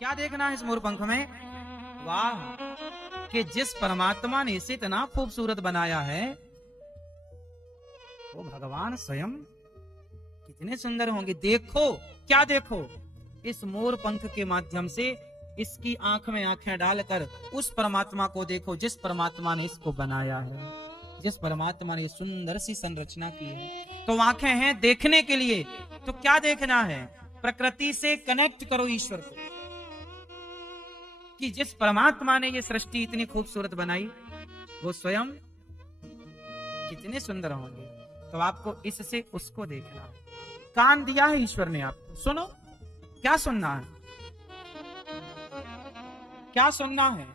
क्या देखना है इस मोरपंख में? वाह, कि जिस परमात्मा ने इसे इतना खूबसूरत बनाया है वो भगवान स्वयं कितने सुंदर होंगे। देखो, क्या देखो, इस मोर पंख के माध्यम से इसकी आंख में आंखें डालकर उस परमात्मा को देखो जिस परमात्मा ने इसको बनाया है, जिस परमात्मा ने सुंदर सी संरचना की है। तो आंखें हैं देखने के लिए, तो क्या देखना है? प्रकृति से कनेक्ट करो ईश्वर को, कि जिस परमात्मा ने ये सृष्टि इतनी खूबसूरत बनाई वो स्वयं कितने सुंदर होंगे। तो आपको इससे उसको देखना है। कान दिया है ईश्वर ने आपको, सुनो। क्या सुनना है? क्या सुनना है?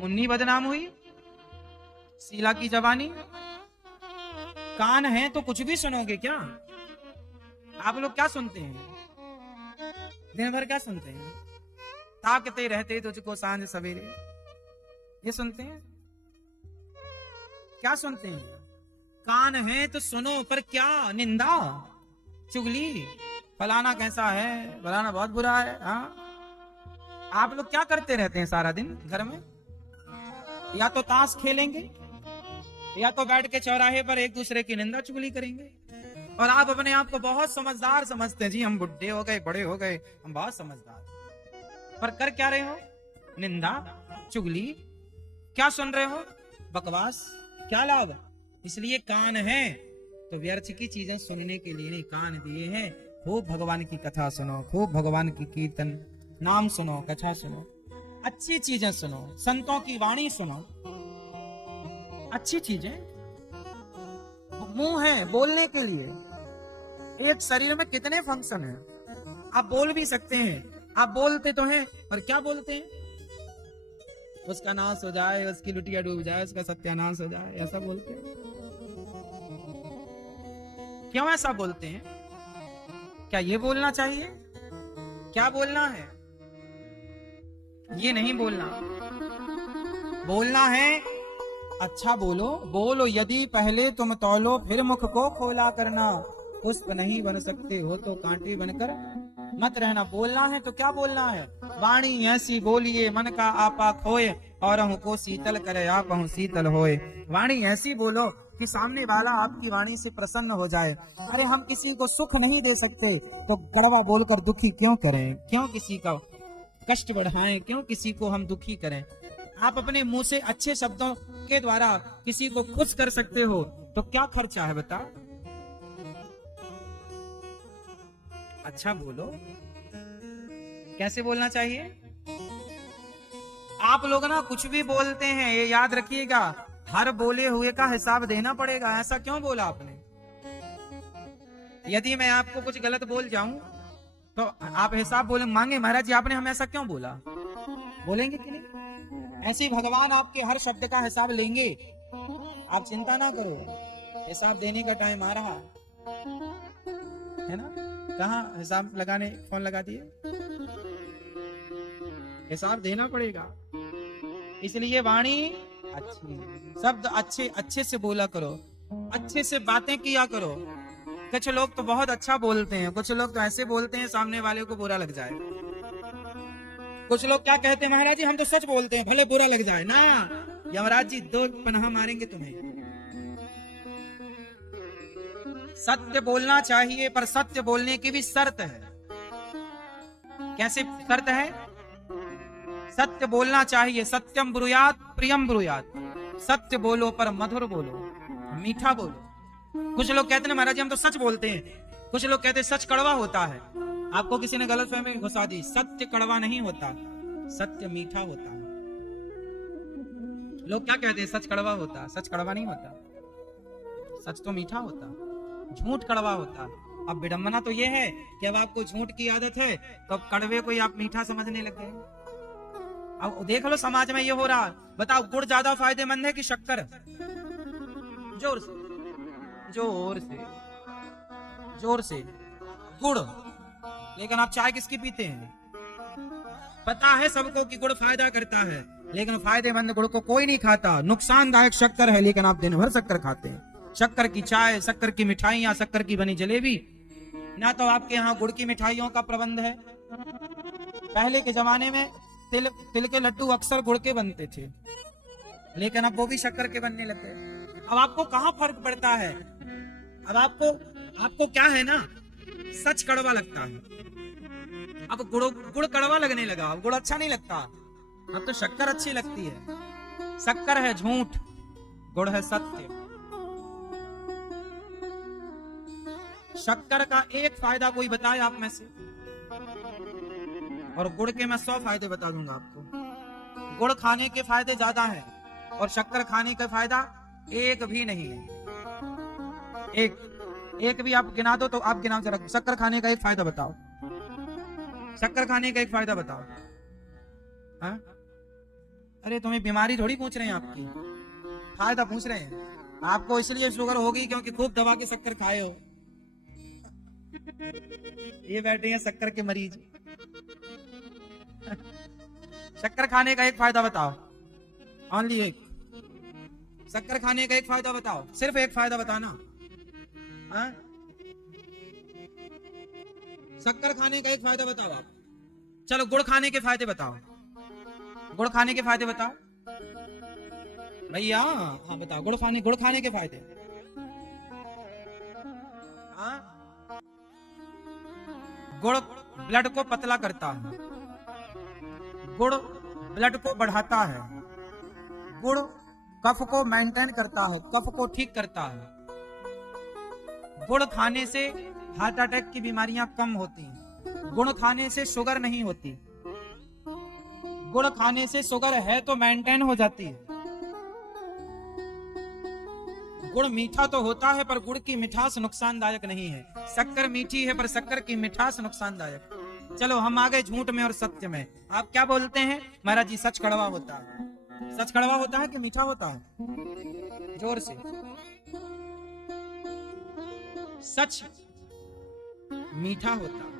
मुन्नी बदनाम हुई, शीला की जवानी। कान है तो कुछ भी सुनोगे क्या? आप लोग क्या सुनते हैं? दिन भर क्या सुनते हैं? ताकते रहते तुझको सांझ सवेरे, ये सुनते हैं? क्या सुनते हैं? कान है तो सुनो, पर क्या? निंदा, चुगली, फलाना कैसा है, फलाना बहुत बुरा है। हाँ, आप लोग क्या करते रहते हैं सारा दिन घर में? या तो ताश खेलेंगे या तो बैठ के चौराहे पर एक दूसरे की निंदा चुगली करेंगे। और आप अपने आप को बहुत समझदार समझते हैं, जी हम बुढ़े हो गए, बड़े हो गए, हम बहुत समझदार। पर कर क्या रहे हो? निंदा, चुगली। क्या सुन रहे हो? बकवास। क्या लाभ? इसलिए कान है तो व्यर्थ की चीजें सुनने के लिए नहीं कान दिए हैं। खूब भगवान की कथा सुनो, खूब भगवान की कीर्तन, नाम सुनो, कथा सुनो, अच्छी चीजें सुनो, संतों की वाणी सुनो, अच्छी चीजें। मुंह है बोलने के लिए। एक शरीर में कितने फंक्शन हैं। आप बोल भी सकते हैं, आप बोलते तो हैं, पर क्या बोलते हैं? उसका नाश हो जाए, उसकी लुटिया डूब जाए, उसका सत्यानाश हो जाए, ऐसा बोलते हैं। क्यों ऐसा बोलते हैं? क्या ये बोलना चाहिए? क्या बोलना है? ये नहीं बोलना। बोलना है अच्छा बोलो, बोलो यदि पहले तुम तौलो, फिर मुख को खोला करना। पुष्प नहीं बन सकते हो तो कांटे बनकर मत रहना। बोलना है तो क्या बोलना है? वाणी ऐसी बोलिए मन का आपा खोए, और को शीतल करे आप शीतल होए। वाणी ऐसी बोलो कि सामने वाला आपकी वाणी से प्रसन्न हो जाए। अरे हम किसी को सुख नहीं दे सकते तो कड़वा बोलकर दुखी क्यों करें? क्यों किसी का कष्ट बढ़ाएं? क्यों किसी को हम दुखी करें? आप अपने मुंह से अच्छे शब्दों के द्वारा किसी को खुश कर सकते हो, तो क्या खर्चा है बता? अच्छा बोलो। कैसे बोलना चाहिए? आप लोग ना कुछ भी बोलते हैं, ये याद रखिएगा, हर बोले हुए का हिसाब देना पड़ेगा। ऐसा क्यों बोला आपने? यदि मैं आपको कुछ गलत बोल जाऊं तो आप हिसाब बोले मांगे, महाराज जी आपने हमें ऐसा क्यों बोला? बोलेंगे कि नहीं? ऐसे ही भगवान आपके हर शब्द का हिसाब लेंगे। आप चिंता ना करो, हिसाब देने का टाइम आ रहा है ना। कहाँ हिसाब लगाने फोन लगा दिए? हिसाब देना पड़ेगा। इसलिए वाणी अच्छी, शब्द अच्छे अच्छे से बोला करो, अच्छे से बातें किया करो। कुछ लोग तो बहुत अच्छा बोलते हैं, कुछ लोग तो ऐसे बोलते हैं सामने वाले को बुरा लग जाए। कुछ लोग क्या कहते हैं, महाराज जी हम तो सच बोलते हैं भले बुरा लग जाए ना। यमराज जी दो पनाह मारेंगे तुम्हें। सत्य बोलना चाहिए, पर सत्य बोलने की भी शर्त है। कैसे शर्त है? सत्य बोलना चाहिए, सत्यम ब्रूयात प्रियम ब्रूयात। सत्य बोलो पर मधुर बोलो, मीठा बोलो। कुछ लोग कहते हैं महाराज जी हम तो सच बोलते हैं, कुछ लोग कहते हैं सच कड़वा होता है। आपको किसी ने गलतफहमी घुसा दी। सत्य कड़वा नहीं होता, सत्य मीठा होता है। लोग क्या कहते हैं सच कड़वा होता, सच कड़वा नहीं होता, सच तो मीठा होता, झूठ कड़वा होता। अब विडंबना तो ये है कि अब आपको झूठ की आदत है तो अब कड़वे को आप मीठा समझने लग गए। अब देख लो समाज में ये हो रहा। बताओ गुड़ ज्यादा फायदेमंद है कि शक्कर? जोर से जोर से जोर से गुड़। लेकिन आप चाय किसकी पीते हैं? पता है सबको कि गुड़ फायदा करता है, लेकिन फायदेमंद गुड़ को कोई नहीं खाता। नुकसानदायक शक्कर है, लेकिन आप दिन भर शक्कर खाते हैं। शक्कर की चाय, शक्कर की मिठाइयां, शक्कर की बनी जलेबी, ना तो आपके यहाँ गुड़ की मिठाइयों का प्रबंध है। पहले के जमाने में तिल के लड्डू अक्सर गुड़ के बनते थे, लेकिन अब वो भी शक्कर के बनने लगे। अब आपको कहाँ फर्क पड़ता है? अब आपको क्या है ना, सच कड़वा लगता है। अब गुड़ कड़वा लगने लगा, अब गुड़ अच्छा नहीं लगता, अब तो शक्कर अच्छी लगती है। शक्कर है झूठ, गुड़ है सत्य। शक्कर का एक फायदा कोई बताए आप में से, और गुड़ के मैं 100 फायदे बता दूंगा आपको। गुड़ खाने के फायदे ज्यादा हैं और शक्कर खाने का फायदा एक भी नहीं है। एक भी आप गिना दो तो आप गिनाओ जरा, शक्कर खाने का एक फायदा बताओ। शक्कर खाने का एक फायदा बताओ। हाँ? अरे तुम्हें बीमारी थोड़ी पूछ रहे हैं, आपकी फायदा पूछ रहे हैं। आपको इसलिए शुगर होगी क्योंकि खूब दबा के शक्कर खाए हो। ये बैठे हैं शक्कर के मरीज। शक्कर खाने का एक फायदा बताओ, ओनली एक। शक्कर खाने का एक फायदा बताओ, सिर्फ एक फायदा बताना। हाँ? शक्कर खाने का एक फायदा बताओ आप। चलो गुड़ खाने के फायदे बताओ, गुड़ खाने के फायदे बताओ भैया। हाँ बताओ, गुड़ खाने के फायदे। हाँ? गुड़ ब्लड को पतला करता है, गुड़ ब्लड को बढ़ाता है, गुड़ कफ को मेंटेन करता है, कफ को ठीक करता है। गुड़ खाने से हार्ट अटैक की बीमारियां कम होती हैं। गुड़ खाने से शुगर नहीं होती। गुड़ खाने से शुगर है तो मेंटेन हो जाती है। गुड़ मीठा तो होता है पर गुड़ की मिठास नुकसानदायक नहीं है। शक्कर मीठी है पर शक्कर की मिठास नुकसानदायक। चलो हम आ गए झूठ में और सत्य में। आप क्या बोलते हैं? महाराज जी सच कड़वा होता है। सच कड़वा होता है कि मीठा होता है? जोर से। सच मीठा होता है।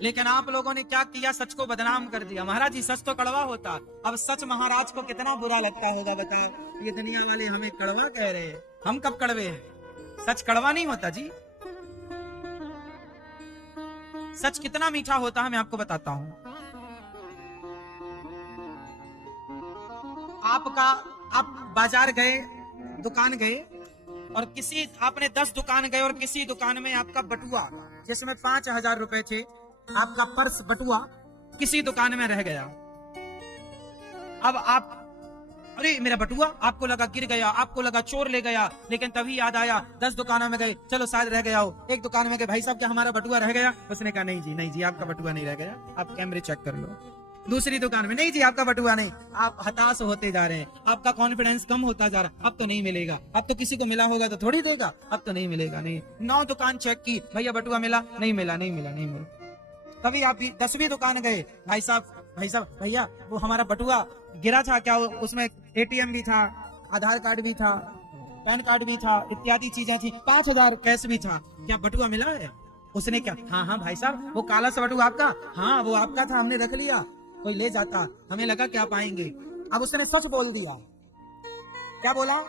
लेकिन आप लोगों ने क्या किया? सच को बदनाम कर दिया। महाराज जी सच तो कड़वा होता। अब सच महाराज को कितना बुरा लगता होगा बताओ। ये दुनिया वाले हमें कड़वा कह रहे हैं, हम कब कड़वे हैं? सच कड़वा नहीं होता जी। सच कितना मीठा होता है मैं आपको बताता हूं। आप बाजार गए, दुकान गए, और आपने 10 दुकान गए और किसी दुकान में आपका बटुआ जिसमें 5,000 रुपए थे, आपका पर्स बटुआ किसी दुकान में रह गया। अब आप, अरे मेरा बटुआ, आपको लगा गिर गया, आपको लगा चोर ले गया, लेकिन तभी याद आया 10 दुकानों में गए, चलो शायद रह गया हो। एक दुकान में गए, भाई साहब क्या हमारा बटुआ रह गया? उसने कहा नहीं जी आपका बटुआ नहीं रह गया, आप कैमरे चेक कर लो। दूसरी दुकान में, नहीं जी आपका बटुआ नहीं। आप हताश होते जा रहे हैं, आपका कॉन्फिडेंस कम होता जा रहा। अब तो नहीं मिलेगा, अब तो किसी को मिला होगा तो थोड़ी देगा, अब तो नहीं मिलेगा। नहीं, 9 दुकान चेक की, भैया बटुआ मिला? नहीं मिला। तभी आप 10वीं दुकान गए, भाई साहब भैया वो हमारा बटुआ गिरा था क्या? उसमें ATM भी था, आधार कार्ड भी था, पैन कार्ड भी था, इत्यादि चीजें थी, 5,000 कैश भी था, क्या बटुआ मिला है? उसने क्या, हाँ भाई साहब वो काला सा बटुआ आपका? हाँ वो आपका था, हमने रख लिया, कोई ले जाता, हमें लगा क्या पाएंगे। अब उसने सच बोल दिया। क्या बोला?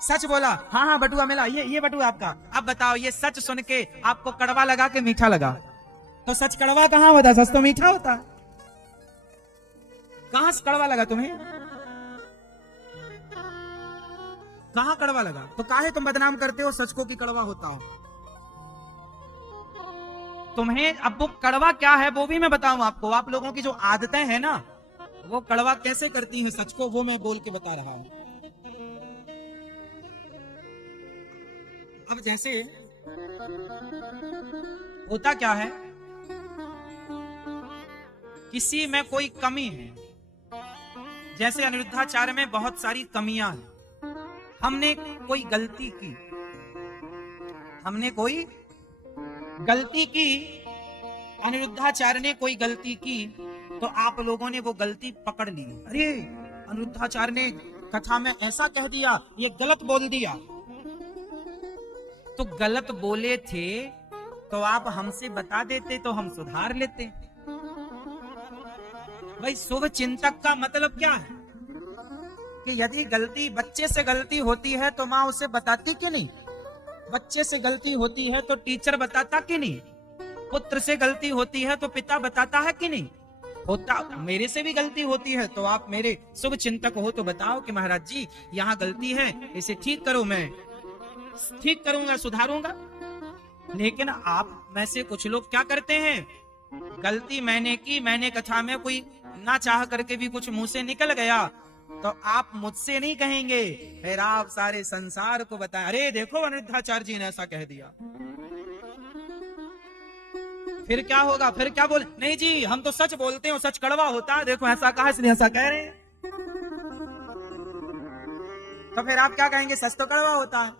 सच बोला। हाँ बटुआ मिला, ये बटुआ आपका। अब बताओ, ये सच सुन के आपको कड़वा लगा के मीठा लगा? तो सच कड़वा कहाँ होता? सच तो मीठा होता। कहाँ से कड़वा लगा तुम्हें? कहाँ कड़वा लगा? तो काहे तुम बदनाम करते हो सच को कि कड़वा होता है? तुम्हें अब वो कड़वा क्या है वो भी मैं बताऊं आपको। आप लोगों की जो आदतें हैं ना, वो कड़वा कैसे करती हैं सच को, वो मैं बोल के बता रहा हूं। अब जैसे होता क्या है, किसी में कोई कमी है, जैसे अनिरुद्धाचार्य में बहुत सारी कमियां हैं। हमने कोई गलती की, अनिरुद्धाचार्य ने कोई गलती की, तो आप लोगों ने वो गलती पकड़ ली। अरे अनिरुद्धाचार्य ने कथा में ऐसा कह दिया, ये गलत बोल दिया। तो गलत बोले थे तो आप हमसे बता देते तो हम सुधार लेते। भाई शुभ चिंतक का मतलब क्या है? कि यदि गलती बच्चे से गलती होती है तो माँ उसे बताती कि नहीं? बच्चे से गलती होती है तो टीचर बताता कि नहीं? पुत्र से गलती होती है तो पिता बताता है कि नहीं? होता। मेरे से भी गलती होती है तो आप मेरे शुभ चिंतक हो तो बताओ कि महाराज जी यहाँ गलती है, इसे ठीक करो, मैं ठीक करूंगा, सुधारूंगा। लेकिन आप में से कुछ लोग क्या करते हैं, गलती मैंने की, मैंने कथा में कोई ना चाह करके भी कुछ मुंह से निकल गया तो आप मुझसे नहीं कहेंगे, फिर आप सारे संसार को बताएं, अरे देखो अनिरुद्धाचार्य जी ने ऐसा कह दिया। फिर क्या होगा, फिर क्या बोले, नहीं जी हम तो सच बोलते हैं, सच कड़वा होता है, देखो ऐसा कहा इसलिए ऐसा कह रहे हैं। तो फिर आप क्या कहेंगे, सच तो कड़वा होता है,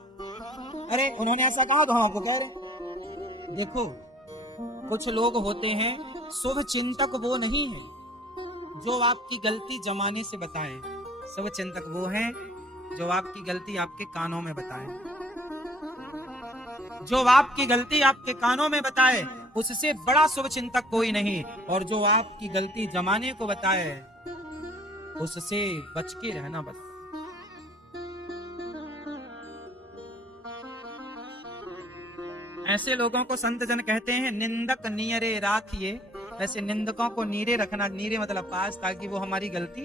अरे उन्होंने ऐसा कहा तो हम आपको कह रहे। देखो कुछ लोग होते हैं शुभ चिंतक, वो नहीं है जो आपकी गलती जमाने से बताएं। शुभ चिंतक वो हैं जो आपकी गलती आपके कानों में बताएं। जो आपकी गलती आपके कानों में बताए उससे बड़ा शुभ चिंतक कोई नहीं, और जो आपकी गलती जमाने को बताए उससे बच के रहना बस। ऐसे लोगों को संत जन कहते हैं निंदक नियरे राखिए। ऐसे निंदकों को नीरे रखना, नीरे मतलब पास, ताकि वो हमारी गलती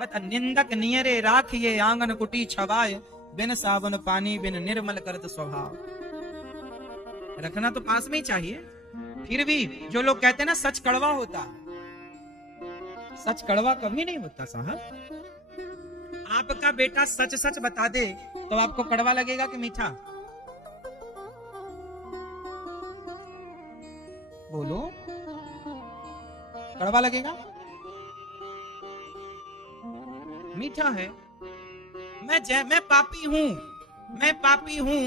बता। निंदक नियरे राखिए आंगन कुटी छवाए, बिन साबुन पानी बिन निर्मल करत स्वभाव। रखना तो पास में ही चाहिए। फिर भी जो लोग कहते हैं ना सच कड़वा होता, सच कड़वा कभी नहीं होता साहब। आपका बेटा सच सच बता दे तो आपको कड़वा लगेगा कि मीठा? बोलो, कड़वा लगेगा? मीठा है। मैं पापी हूं, मैं पापी हूं,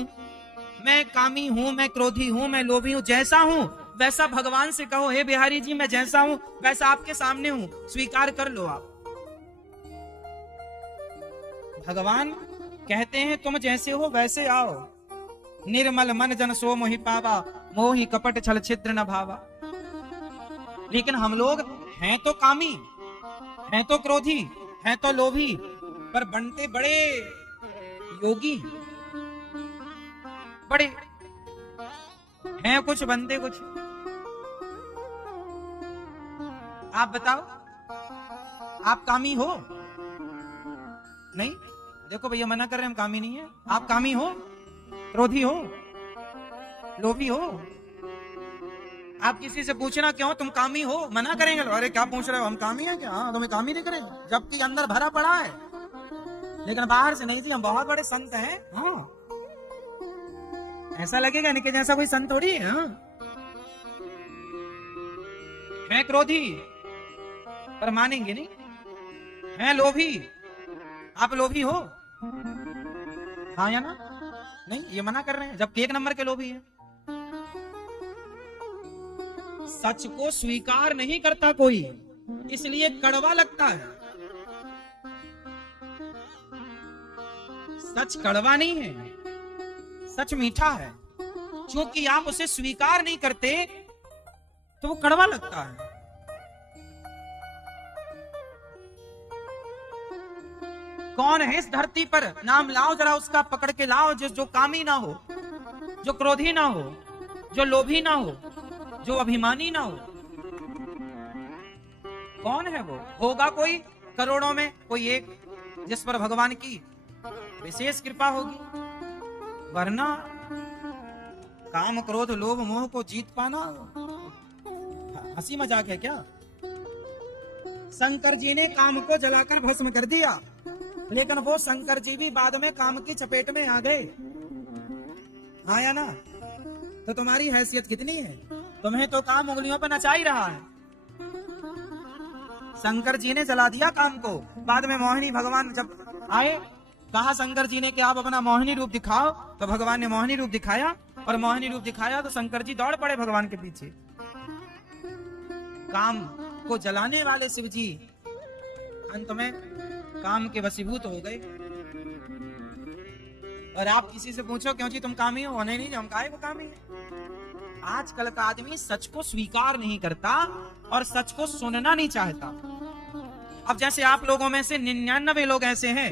मैं कामी हूं, मैं क्रोधी हूं, मैं लोभी हूं, जैसा हूं वैसा भगवान से कहो, हे बिहारी जी मैं जैसा हूं वैसा आपके सामने हूं, स्वीकार कर लो आप। भगवान कहते हैं तुम जैसे हो वैसे आओ, निर्मल मन जन सो मोहि पावा, मोहि कपट छल छिद्र न भावा। लेकिन हम लोग हैं तो कामी, हैं तो क्रोधी, हैं तो लोभी, पर बनते बड़े योगी, बड़े हैं कुछ, बनते कुछ। आप बताओ, आप कामी हो? नहीं, देखो भैया मना कर रहे हैं, हम कामी नहीं है। आप कामी हो, क्रोधी हो, लोभी हो? आप किसी से पूछना क्यों तुम कामी हो, मना करेंगे, अरे क्या पूछ रहे हो, हम कामी हैं क्या? हाँ तुम्हें कामी नहीं करें, जबकि अंदर भरा पड़ा है, लेकिन बाहर से नहीं जी हम बहुत बड़े संत हैं। हाँ ऐसा लगेगा नहीं कि जैसा कोई संत थोड़ी है। हाँ है क्रोधी पर मानेंगे नहीं, है लोभी, आप लोभी हो? हाँ या ना? नहीं, ये मना कर रहे हैं, जबकि एक नंबर के लोभी है। सच को स्वीकार नहीं करता कोई, इसलिए कड़वा लगता है। सच कड़वा नहीं है, सच मीठा है। क्योंकि आप उसे स्वीकार नहीं करते तो वो कड़वा लगता है। कौन है इस धरती पर, नाम लाओ जरा उसका, पकड़ के लाओ, जो कामी ना हो, जो क्रोधी ना हो, जो लोभी ना हो, जो अभिमानी ना हो। कौन है वो? होगा कोई करोड़ों में कोई एक जिस पर भगवान की विशेष कृपा होगी, वरना काम क्रोध लोभ मोह को जीत पाना हंसी मजाक है क्या? शंकर जी ने काम को जलाकर भस्म कर दिया, लेकिन वो शंकर जी भी बाद में काम की चपेट में आ गए। हाँ या ना? तो तुम्हारी हैसियत कितनी है? तुम्हें तो काम उंगलियों पर नचा ही रहा है। शंकर जी ने जला दिया काम को, बाद में मोहिनी भगवान जब आए, कहा शंकर जी ने कि आप अपना मोहिनी रूप दिखाओ, तो भगवान ने मोहिनी रूप दिखाया, और मोहिनी रूप दिखाया तो शंकर जी दौड़ पड़े भगवान के पीछे। काम को जलाने वाले शिव जी अंत में काम के वशीभूत हो गए। और आप किसी से पूछो क्यों जी तुम कामी हो, नहीं हम काहे को कामी है। आजकल का आदमी सच को स्वीकार नहीं करता और सच को सुनना नहीं चाहता। अब जैसे आप लोगों में से 99 लोग ऐसे हैं,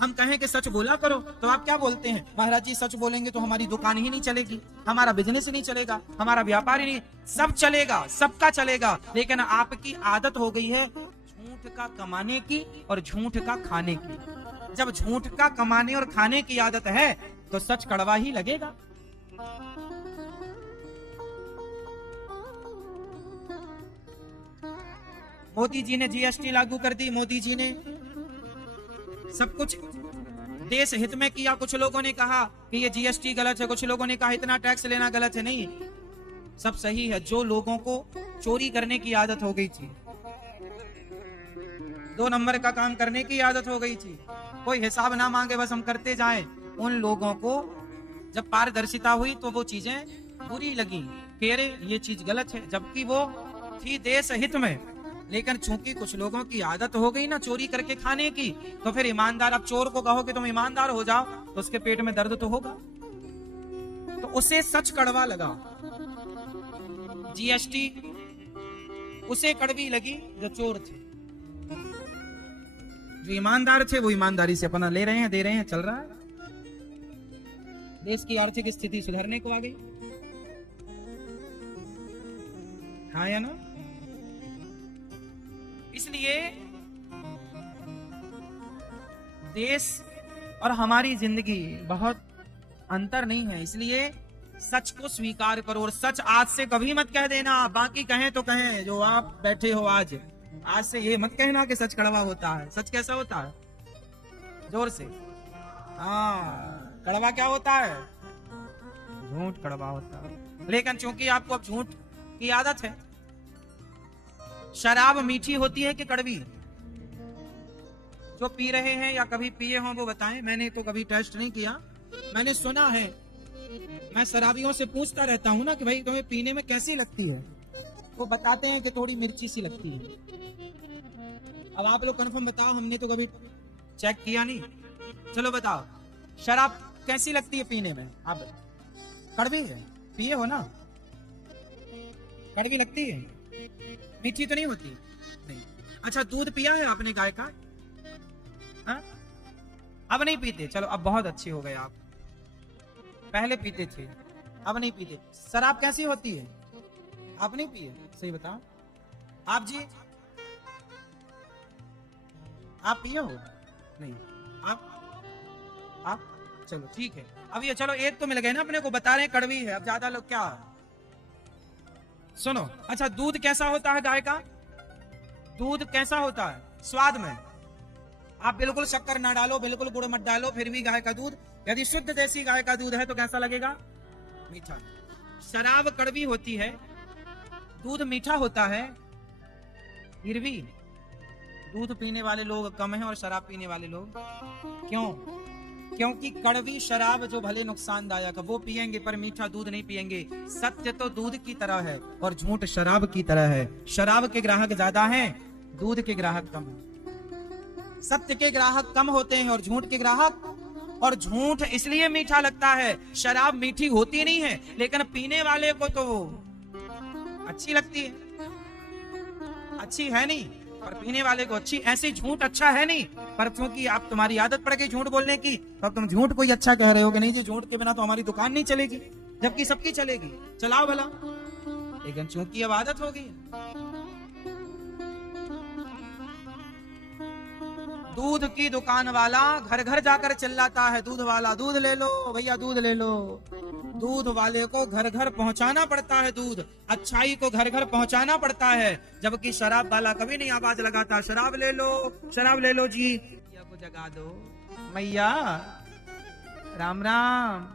हम कहें कि सच बोला करो, तो आप क्या बोलते हैं? महाराज जी सच बोलेंगे तो हमारी दुकान ही नहीं चलेगी, हमारा बिजनेस नहीं चलेगा, हमारा व्यापार ही नहीं। सब चलेगा, सबका चलेगा, लेकिन आपकी आदत हो गई है झूठ का कमाने की और झूठ का खाने की। जब झूठ का कमाने और खाने की आदत है तो सच कड़वा ही लगेगा। मोदी जी ने जीएसटी लागू कर दी, मोदी जी ने सब कुछ देश हित में किया। कुछ लोगों ने कहा कि ये जीएसटी गलत है, कुछ लोगों ने कहा इतना टैक्स लेना गलत है। नहीं, सब सही है। जो लोगों को चोरी करने की आदत हो गई थी, 2 नंबर का काम करने की आदत हो गई थी, कोई हिसाब ना मांगे बस हम करते जाएं, उन लोगों को जब पारदर्शिता हुई तो वो चीजें बुरी लगी कि अरे ये चीज गलत है, जबकि वो थी देश हित में। लेकिन चूंकि कुछ लोगों की आदत हो गई ना चोरी करके खाने की, तो फिर ईमानदार, अब चोर को कहो कि तुम ईमानदार हो जाओ तो उसके पेट में दर्द तो होगा, तो उसे सच कड़वा लगा। जीएसटी उसे कड़वी लगी जो चोर थे। जो ईमानदार थे वो ईमानदारी से अपना ले रहे हैं, दे रहे हैं, चल रहा है। देश की आर्थिक स्थिति सुधरने को आ गई, हाँ या ना? इसलिए देश और हमारी जिंदगी बहुत अंतर नहीं है। इसलिए सच को स्वीकार करो, और सच आज से कभी मत कह देना। बाकी कहें तो कहें, जो आप बैठे हो आज से ये मत कहना कि सच कड़वा होता है। सच कैसा होता है? जोर से, हाँ, कड़वा क्या होता है? झूठ कड़वा होता है। लेकिन चूंकि आपको अब झूठ की आदत है। शराब मीठी होती है कि कड़वी? जो पी रहे हैं या कभी पिए हों वो बताएं। मैंने तो कभी टेस्ट नहीं किया, मैंने सुना है। मैं शराबियों से पूछता रहता हूँ ना कि भाई तुम्हें पीने में कैसी लगती है, वो बताते हैं कि थोड़ी मिर्ची सी लगती है। अब आप लोग कंफर्म बताओ, हमने तो कभी चेक किया नहीं। चलो बताओ, शराब कैसी लगती है पीने में? आप कड़वी है, पिए हो ना? कड़वी लगती है, मीठी तो नहीं होती? नहीं। अच्छा, दूध पिया है आपने गाय का? हा? अब नहीं पीते, चलो अब बहुत अच्छे हो गए आप। पहले पीते थे, अब नहीं पीते। शराब कैसी होती है? आप नहीं पिए? सही बताओ। आप जी, आप पिए हो? नहीं। आप चलो ठीक है। अब ये चलो एक तो मिल गए ना अपने को, बता रहे हैं कड़वी है। अब ज्यादा लोग क्या सुनो। अच्छा, दूध कैसा होता है गाय का? दूध कैसा होता है स्वाद में? आप बिल्कुल शक्कर ना डालो, बिल्कुल गुड़ मत डालो, फिर भी गाय का दूध, यदि शुद्ध देसी गाय का दूध है तो कैसा लगेगा? मीठा। शराब कड़वी होती है, दूध मीठा होता है। गिरवी, दूध पीने वाले लोग कम हैं और शराब पीने वाले लोग क्यों? क्योंकि कड़वी शराब जो भले नुकसानदायक है वो पिएंगे, पर मीठा दूध नहीं पिएंगे। सत्य तो दूध की तरह है और झूठ शराब की तरह है। शराब के ग्राहक ज्यादा हैं, दूध के ग्राहक कम हैं। सत्य के ग्राहक कम होते हैं और झूठ के ग्राहक, और झूठ इसलिए मीठा लगता है। शराब मीठी होती नहीं है, लेकिन पीने वाले को तो अच्छी लगती है। अच्छी है नहीं, पर पीने वाले को अच्छी। ऐसे झूठ अच्छा है नहीं, पर क्योंकि आप तुम्हारी आदत पड़ गई झूठ बोलने की, तो तुम झूठ को ही अच्छा कह रहे हो कि नहीं जी झूठ के बिना तो हमारी दुकान नहीं चलेगी, जबकि सबकी चलेगी। चलाओ भला, लेकिन चूंकि अब आदत हो गई। दूध की दुकान वाला घर घर जाकर चिल्लाता है, दूध वाला दूध ले लो भैया, दूध ले लो। दूध वाले को घर घर पहुंचाना पड़ता है, दूध अच्छाई को घर घर पहुंचाना पड़ता है। जबकि शराब वाला कभी नहीं आवाज लगाता, शराब ले लो, शराब ले लो जी। मैया को जगा दो, मैया राम राम।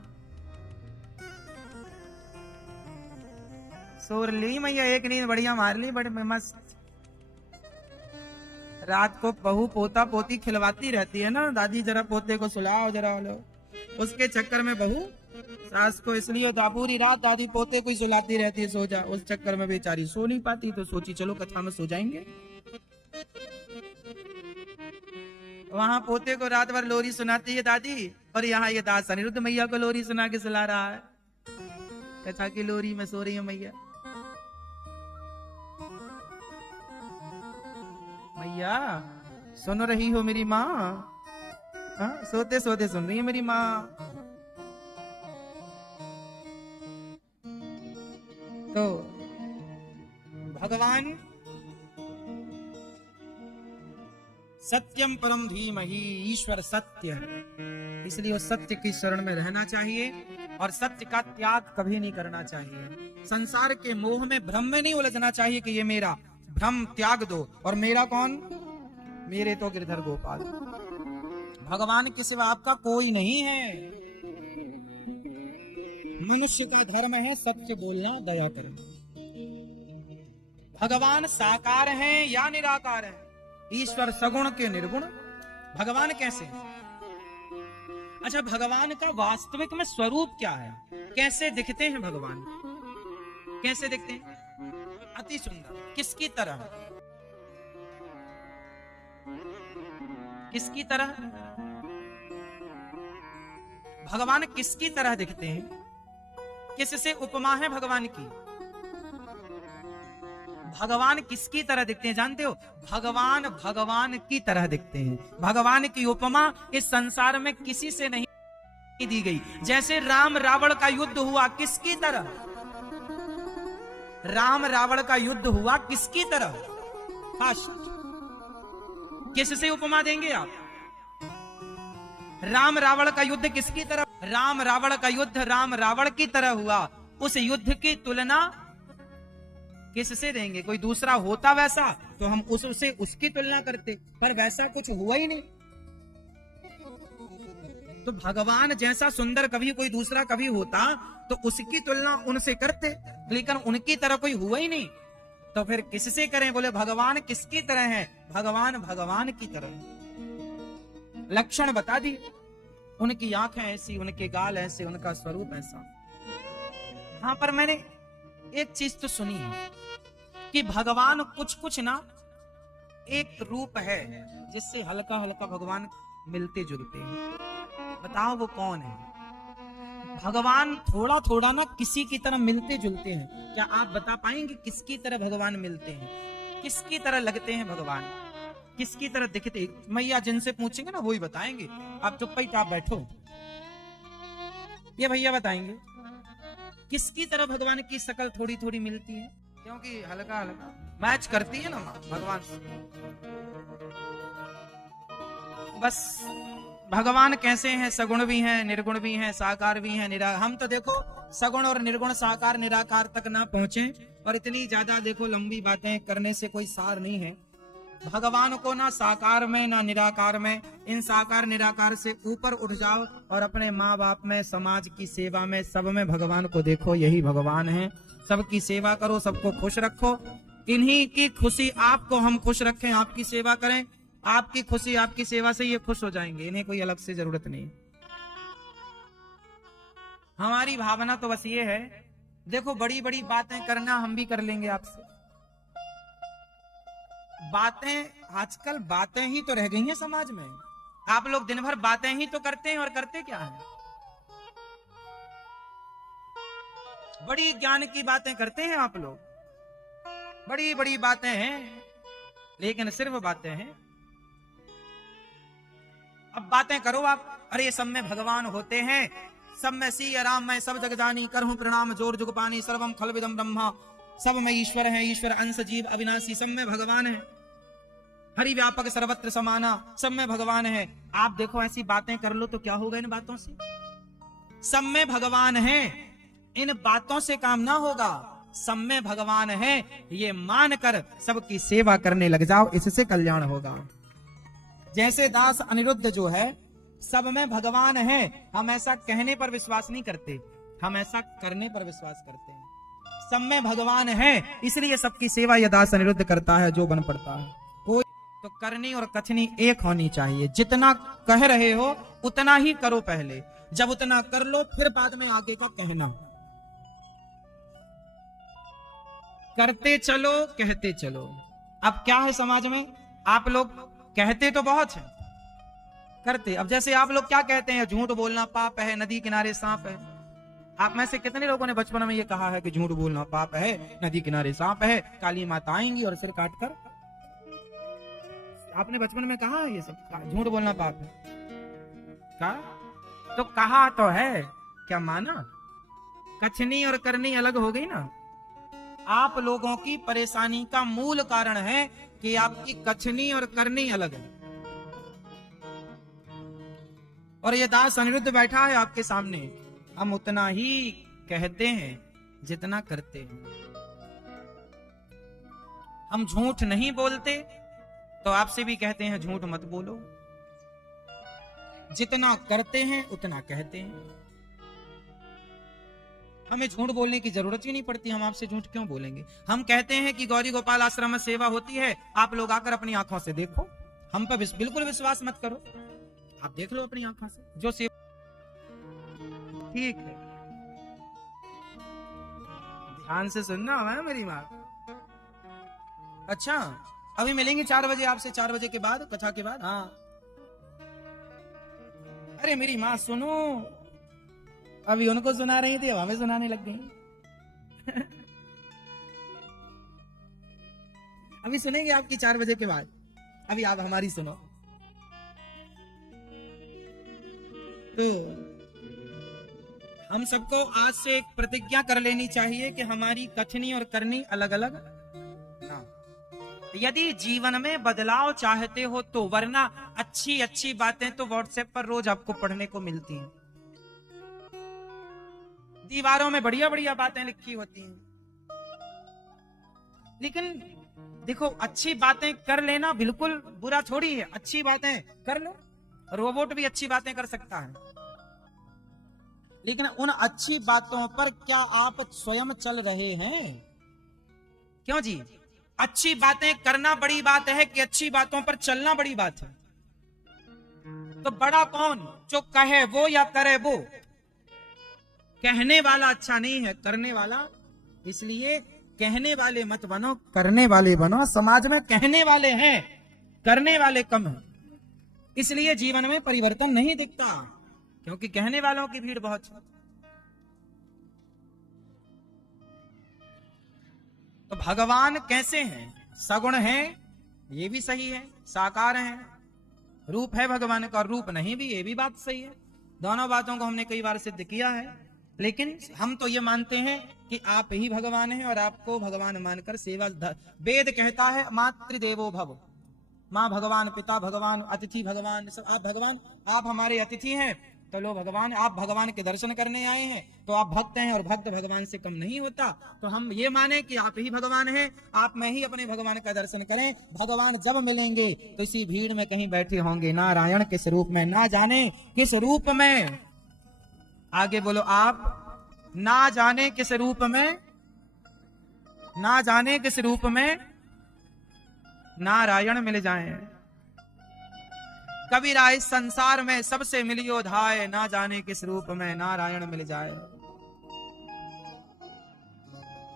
सोर ली मैया, एक नींद बढ़िया मार ली, बड़े मस्त। रात को बहू पोता पोती खिलवाती रहती है ना, दादी जरा पोते को सुलाओ जरा लो, उसके चक्कर में बहू सास को इसलिए पूरी रात दादी पोते को ही सुलाती रहती है, सो जा। उस चक्कर में बेचारी सो नहीं पाती, तो सोची चलो कथा में सो जाएंगे। वहां पोते को रात भर लोरी सुनाती है दादी, और यहाँ ये दास अनिरुद्ध मैया को लोरी सुना के सुला रहा है। कथा की लोरी में सो रही है मैया। मैया सुन रही हो मेरी माँ? हाँ, सोते सोते सुन रही है मेरी माँ। तो भगवान सत्यम परम धीमहि, ईश्वर सत्य है, इसलिए उस सत्य की शरण में रहना चाहिए और सत्य का त्याग कभी नहीं करना चाहिए। संसार के मोह में, भ्रम में नहीं उलझना चाहिए कि ये मेरा, भ्रम त्याग दो। और मेरा कौन? मेरे तो गिरधर गोपाल। भगवान के सिवा आपका कोई नहीं है। मनुष्य का धर्म है सत्य बोलना, दया करना। भगवान साकार हैं या निराकार है? ईश्वर सगुण के निर्गुण। भगवान कैसे? अच्छा, भगवान का वास्तविक में स्वरूप क्या है? कैसे दिखते हैं भगवान? कैसे दिखते हैं? अति सुंदर। किसकी तरह? किसकी तरह? भगवान किसकी तरह दिखते हैं? किससे उपमा है भगवान की? भगवान किसकी तरह दिखते हैं जानते हो? भगवान भगवान की तरह दिखते हैं। भगवान की उपमा इस संसार में किसी से नहीं दी गई। जैसे राम रावण का युद्ध हुआ, किसकी तरह? राम रावण का युद्ध हुआ किसकी तरह? फर्स्ट किससे उपमा देंगे आप? राम रावण का युद्ध किसकी तरह? राम रावण का युद्ध राम रावण की तरह हुआ। उस युद्ध की तुलना किससे देंगे? कोई दूसरा होता वैसा तो हम उससे उसकी तुलना करते, पर वैसा कुछ हुआ ही नहीं। तो भगवान जैसा सुंदर कभी कोई दूसरा कभी होता तो उसकी तुलना उनसे करते, लेकिन उनकी तरह कोई हुआ ही नहीं, तो फिर किससे करें? बोले भगवान किसकी तरह है? भगवान भगवान की तरह। लक्षण बता दिए, उनकी आंखें ऐसी, उनके गाल ऐसे, उनका स्वरूप ऐसा। हाँ, पर मैंने एक चीज तो सुनी है कि भगवान कुछ कुछ ना एक रूप है जिससे हल्का हल्का भगवान मिलते जुलते हैं। बताओ वो कौन है? भगवान थोड़ा थोड़ा ना किसी की तरह मिलते जुलते हैं। क्या आप बता पाएंगे किसकी तरह भगवान मिलते हैं? किसकी तरह लगते हैं भगवान? किसकी तरह दिखते? मैया जिनसे पूछेंगे ना वही बताएंगे। आप चुपचाप बैठो, ये भैया बताएंगे किसकी तरह भगवान की शकल थोड़ी थोड़ी मिलती है, क्योंकि हल्का हल्का मैच करती है ना भगवान से। बस भगवान कैसे हैं? सगुण भी हैं, निर्गुण भी हैं, साकार भी हैं, निराकार। हम तो देखो सगुण और निर्गुण, साकार, निराकार तक ना पहुंचे, और इतनी ज्यादा देखो लंबी बातें करने से कोई सार नहीं है। भगवान को ना साकार में ना निराकार में, इन साकार निराकार से ऊपर उठ जाओ और अपने माँ बाप में, समाज की सेवा में, सब में भगवान को देखो। यही भगवान है। सबकी सेवा करो, सबको खुश रखो। इन्हीं की खुशी आपको हम खुश रखें, आपकी सेवा करें। आपकी खुशी, आपकी सेवा से ये खुश हो जाएंगे। इन्हें कोई अलग से जरूरत नहीं। हमारी भावना तो बस ये है, देखो बड़ी बड़ी बातें करना हम भी कर लेंगे आपसे। बातें आजकल बातें ही तो रह गई हैं समाज में। आप लोग दिन भर बातें ही तो करते हैं, और करते क्या है? बड़ी ज्ञान की बातें करते हैं आप लोग, बड़ी बड़ी बातें हैं, लेकिन सिर्फ बातें हैं। अब बातें करो आप, अरे सब में भगवान होते हैं, सब में सिया राम मैं सब जग जानी, करहूं प्रणाम जोर जुग पानी, सर्वम खलविदम ब्रह्मा। सब में ईश्वर है, ईश्वर अंश जीव अविनाशी, सब में भगवान है। हरि व्यापक सर्वत्र समाना, सब में भगवान है। आप देखो ऐसी बातें कर लो तो क्या होगा इन बातों से? सब में भगवान है, इन बातों से काम ना होगा। सब में भगवान है ये मानकर सबकी सेवा करने लग जाओ, इससे कल्याण होगा। जैसे दास अनिरुद्ध जो है, सब में भगवान है, हम ऐसा कहने पर विश्वास नहीं करते, हम ऐसा करने पर विश्वास करते हैं। सब में भगवान है, इसलिए सबकी सेवा यह दास अनिरुद्ध करता है जो बन पड़ता है। कोई तो करनी और कथनी एक होनी चाहिए। जितना कह रहे हो उतना ही करो पहले, जब उतना कर लो फिर बाद में आगे का कहना। करते चलो, कहते चलो। अब क्या है समाज में, आप लोग कहते तो बहुत है, करते। अब जैसे आप लोग क्या कहते हैं, झूठ बोलना पाप है, नदी किनारे सांप है। आप में से कितने लोगों ने बचपन में ये कहा है कि झूठ बोलना पाप है, नदी किनारे सांप है, काली माता आएंगी और सिर काट कर। आपने बचपन में कहा है ये सब? झूठ बोलना पाप है? कहा तो कहा तो है, क्या माना? कथनी और करनी अलग हो गई ना। आप लोगों की परेशानी का मूल कारण है कि आपकी कथनी और करनी अलग है। और ये दास अनिरुद्ध बैठा है आपके सामने, हम उतना ही कहते हैं जितना करते हैं। हम झूठ नहीं बोलते, तो आपसे भी कहते हैं झूठ मत बोलो। जितना करते हैं उतना कहते हैं। हमें झूठ बोलने की जरूरत ही नहीं पड़ती, हम आपसे झूठ क्यों बोलेंगे? हम कहते हैं कि गौरी गोपाल आश्रम में सेवा होती है, आप लोग आकर अपनी आंखों से देखो। हम पर बिल्कुल विश्वास मत करो, आप देख लो अपनी आंखों से जो सेवा। ठीक है, ध्यान से सुनना है मेरी माँ। अच्छा, अभी मिलेंगे 4 बजे आपसे, 4 बजे के बाद, कथा के बाद। हाँ, अरे मेरी माँ सुनो, अभी उनको सुना रही थी, अब हमें सुनाने लग गई। अभी सुनेंगे आपकी 4 बजे के बाद, अभी आप हमारी सुनो। तो हम सबको आज से एक प्रतिज्ञा कर लेनी चाहिए कि हमारी कथनी और करनी अलग अलग ना। यदि जीवन में बदलाव चाहते हो तो, वरना अच्छी अच्छी बातें तो व्हाट्सएप पर रोज आपको पढ़ने को मिलती हैं। दीवारों में बढ़िया बढ़िया बातें लिखी होती हैं, लेकिन देखो अच्छी बातें कर लेना बिल्कुल बुरा थोड़ी है। अच्छी बातें कर लो, रोबोट भी अच्छी बातें कर सकता है, लेकिन उन अच्छी बातों पर क्या आप स्वयं चल रहे हैं? क्यों जी? अच्छी बातें करना बड़ी बात है कि अच्छी बातों पर चलना बड़ी बात है? तो बड़ा कौन, जो कहे वो या करे वो? कहने वाला अच्छा नहीं है, करने वाला। इसलिए कहने वाले मत बनो, करने वाले बनो। समाज में कहने वाले हैं, करने वाले कम हैं, इसलिए जीवन में परिवर्तन नहीं दिखता, क्योंकि कहने वालों की भीड़ बहुत है। तो भगवान कैसे हैं? सगुण हैं, ये भी सही है, साकार हैं, रूप है भगवान का, रूप नहीं भी, ये भी बात सही है। दोनों बातों को हमने कई बार सिद्ध किया है, लेकिन हम तो ये मानते हैं कि आप ही भगवान हैं और आपको भगवान मानकर सेवा। वेद कहता है मातृदेवो भव, माँ भगवान, पिता भगवान, अतिथि भगवान, सब आप भगवान। आप हमारे अतिथि हैं तो लो भगवान, आप भगवान के दर्शन करने आए हैं तो आप भक्त हैं, और भक्त भगवान से कम नहीं होता। तो हम ये माने कि आप ही भगवान हैं, आप में ही अपने भगवान का दर्शन करें। भगवान जब मिलेंगे तो इसी भीड़ में कहीं बैठे होंगे, नारायण किस रूप में, ना जाने किस रूप में। आगे बोलो आप, ना जाने किस रूप में, ना जाने किस रूप में नारायण मिल जाएं। कबीरा इस संसार में सबसे मिलियो धाय, ना जाने किस रूप में नारायण मिल जाए।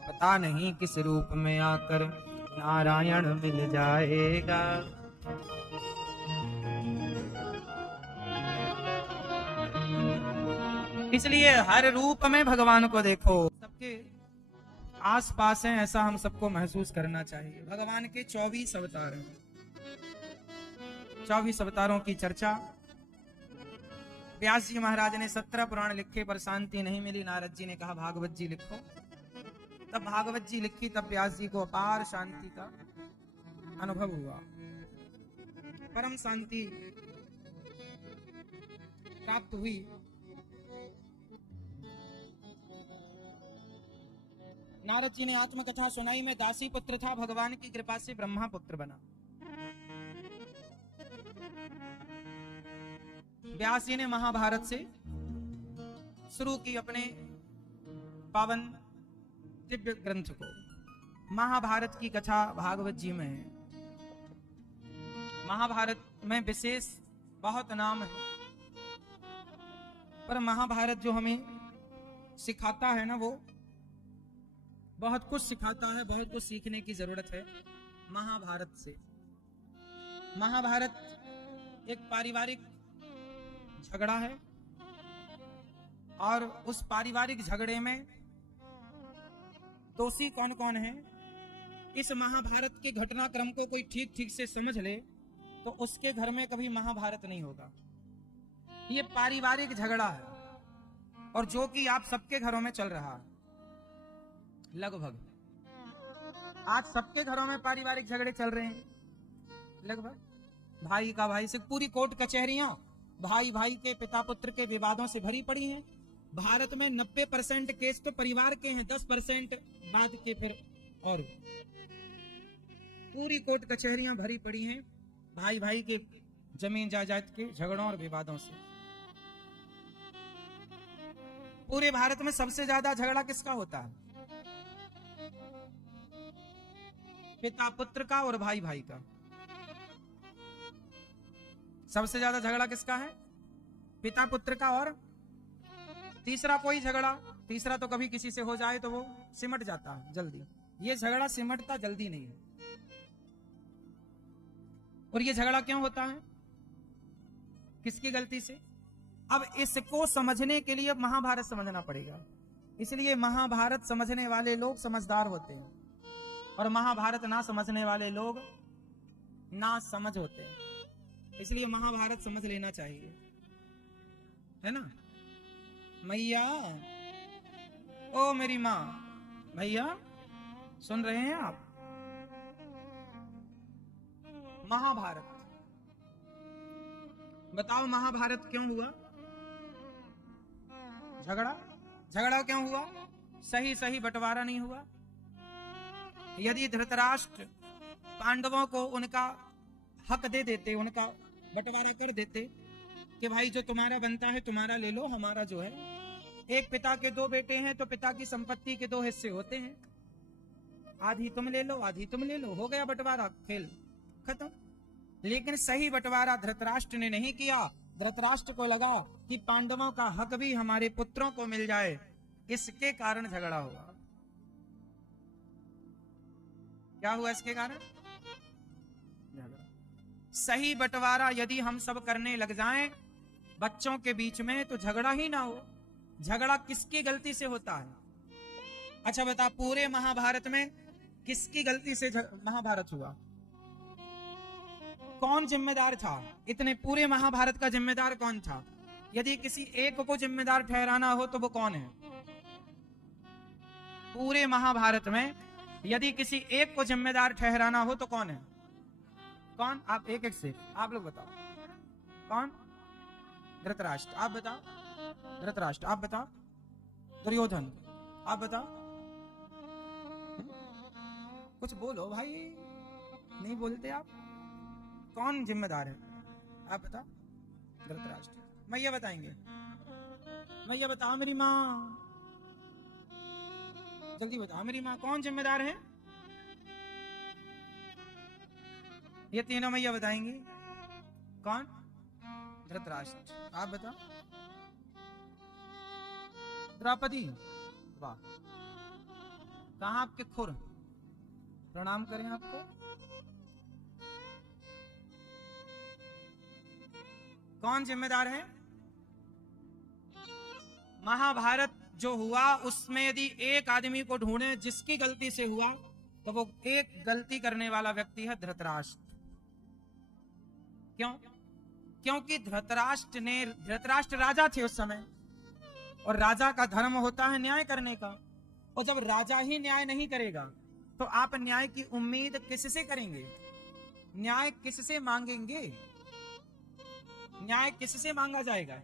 पता नहीं किस रूप में आकर नारायण मिल जाएगा। इसलिए हर रूप में भगवान को देखो। सबके आस पास हैं, ऐसा हम सबको महसूस करना चाहिए। भगवान के 24 अवतार हैं, 24 अवतारों की चर्चा। व्यास जी महाराज ने 17 पुराण लिखे पर शांति नहीं मिली। नारद जी ने कहा भागवत जी लिखो, तब भागवत जी लिखी, तब व्यास जी को अपार शांति का अनुभव हुआ, परम शांति प्राप्त हुई। नारद जी ने आत्मकथा सुनाई, में दासी पुत्र था, भगवान की कृपा से ब्रह्मा पुत्र बना। व्यास जी ने महाभारत से शुरू की अपने पावन दिव्य ग्रंथ को। महाभारत की कथा भागवत जी में है। महाभारत में विशेष बहुत नाम है, पर महाभारत जो हमें सिखाता है ना, वो बहुत कुछ सिखाता है, बहुत कुछ सीखने की जरूरत है महाभारत से। महाभारत एक पारिवारिक झगड़ा है, और उस पारिवारिक झगड़े में दोषी कौन कौन है, इस महाभारत के घटनाक्रम को कोई ठीक ठीक से समझ ले तो उसके घर में कभी महाभारत नहीं होगा। ये पारिवारिक झगड़ा है, और जो कि आप सबके घरों में चल रहा है लगभग। आज सबके घरों में पारिवारिक झगड़े चल रहे हैं लगभग। भाई का भाई से, पूरी कोर्ट कचहरियां भाई भाई के, पिता पुत्र के विवादों से भरी पड़ी हैं। भारत में 90% केस तो परिवार के हैं, 10% बाद के फिर। और पूरी कोर्ट कचहरियां भरी पड़ी हैं भाई भाई के जमीन जायदाद के झगड़ों और विवादों से। पूरे भारत में सबसे ज्यादा झगड़ा किसका होता है? पिता पुत्र का और भाई भाई का। सबसे ज्यादा झगड़ा किसका है? पिता पुत्र का। और तीसरा कोई झगड़ा, तीसरा तो कभी किसी से हो जाए तो वो सिमट जाता है जल्दी। ये झगड़ा सिमटता जल्दी नहीं है। और ये झगड़ा क्यों होता है? किसकी गलती से? अब इसको समझने के लिए महाभारत समझना पड़ेगा। इसलिए महाभारत समझने वाले लोग समझदार होते हैं, और महाभारत ना समझने वाले लोग ना समझ होते हैं। इसलिए महाभारत समझ लेना चाहिए, है ना। मैया, ओ मेरी माँ, भैया सुन रहे हैं आप? महाभारत, बताओ महाभारत क्यों हुआ? झगड़ा क्यों हुआ? सही बंटवारा नहीं हुआ। यदि धृतराष्ट्र पांडवों को उनका हक दे देते, उनका बंटवारा कर देते कि भाई जो तुम्हारा बनता है तुम्हारा ले लो, हमारा जो है, एक पिता के दो बेटे हैं तो पिता की संपत्ति के दो हिस्से होते हैं, आधी तुम ले लो आधी तुम ले लो, हो गया बंटवारा, खेल खत्म। लेकिन सही बंटवारा धृतराष्ट्र ने नहीं किया। धृतराष्ट्र को लगा कि पांडवों का हक भी हमारे पुत्रों को मिल जाए, इसके कारण झगड़ा हुआ। क्या हुआ इसके कारण? झगड़ा। सही बंटवारा यदि हम सब करने लग जाएं बच्चों के बीच में तो झगड़ा ही ना हो। झगड़ा किसकी गलती से होता है? अच्छा बता, पूरे महाभारत में किसकी गलती से महाभारत हुआ? कौन जिम्मेदार था? इतने पूरे महाभारत का जिम्मेदार कौन था? यदि किसी एक को जिम्मेदार ठहराना हो तो वो कौन है? पूरे महाभारत में यदि किसी एक को जिम्मेदार ठहराना हो तो कौन है? कौन? आप एक एक से आप लोग बताओ। कौन? धृतराष्ट्र। आप बताओ। धृतराष्ट्र। आप बताओ। दुर्योधन। आप बताओ। कुछ बोलो भाई, नहीं बोलते आप। कौन जिम्मेदार है? आप बताओ। धृतराष्ट्र। मैया बताएंगे। मैया बताओ मेरी माँ, जल्दी बताओ मेरी माँ, कौन जिम्मेदार है? ये तीनों मैया बताएंगी। कौन? धृतराष्ट्र। आप बताओ। द्रौपदी। वाह, कहाँ आपके खुर? प्रणाम करें आपको। कौन जिम्मेदार है? महाभारत जो हुआ उसमें यदि एक आदमी को ढूंढे जिसकी गलती से हुआ तो वो एक गलती करने वाला व्यक्ति है धृतराष्ट्र। क्यों? क्योंकि धृतराष्ट्र राजा थे उस समय, और राजा का धर्म होता है न्याय करने का। और जब राजा ही न्याय नहीं करेगा तो आप न्याय की उम्मीद किससे करेंगे? न्याय किससे मांगेंगे? न्याय किससे मांगा जाएगा?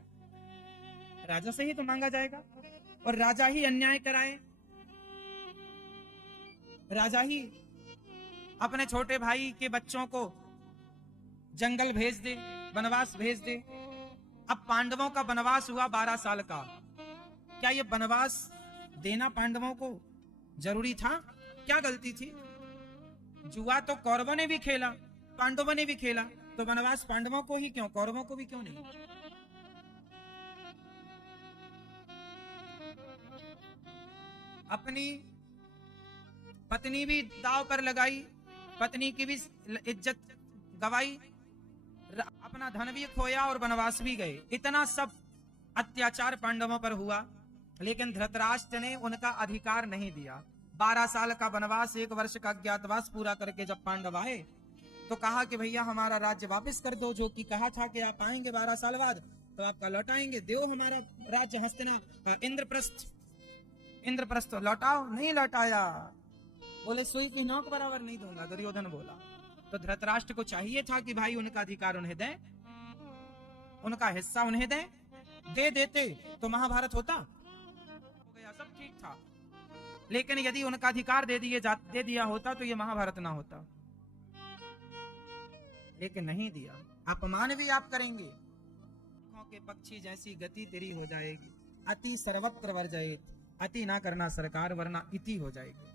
राजा से ही तो मांगा जाएगा। और राजा ही अन्याय कराए, राजा ही अपने छोटे भाई के बच्चों को जंगल भेज दे, वनवास भेज दे। अब पांडवों का वनवास हुआ 12 साल का। क्या ये वनवास देना पांडवों को जरूरी था? क्या गलती थी? जुआ तो कौरवों ने भी खेला, पांडवों ने भी खेला, तो वनवास पांडवों को ही क्यों, कौरवों को भी क्यों नहीं? अपनी पत्नी भी दांव पर लगाई, पत्नी की भी इज्जत गवाई, अपना धन भी खोया और वनवास भी गए। इतना सब अत्याचार पांडवों पर हुआ, लेकिन धृतराष्ट्र ने उनका अधिकार नहीं दिया। 12 साल का वनवास, 1 वर्ष का अज्ञातवास पूरा करके जब पांडव आए तो कहा कि भैया हमारा राज्य वापस कर दो, जो कि कहा था कि आप आएंगे 12 साल बाद तो आपका लौटाएंगे, दो हमारा राज्य हस्तिना इंद्रप्रस्थ लौटाओ। नहीं लौटाया, बोले सुई की नोक बराबर नहीं दूंगा, दुर्योधन बोला। तो धृतराष्ट्र को चाहिए था कि भाई उनका अधिकार उन्हें दें, उनका हिस्सा उन्हें दें, दे देते तो महाभारत होता, हो गया, सब ठीक था। लेकिन यदि उनका अधिकार दे दिया होता तो ये महाभारत ना होता, लेकिन नहीं दिया। अपमान भी आप करेंगे, के पक्षी जैसी गति तेरी हो जाएगी, अति सर्वत्र वर्जयेत, अति ना करना सरकार वरना इति हो जाएगी।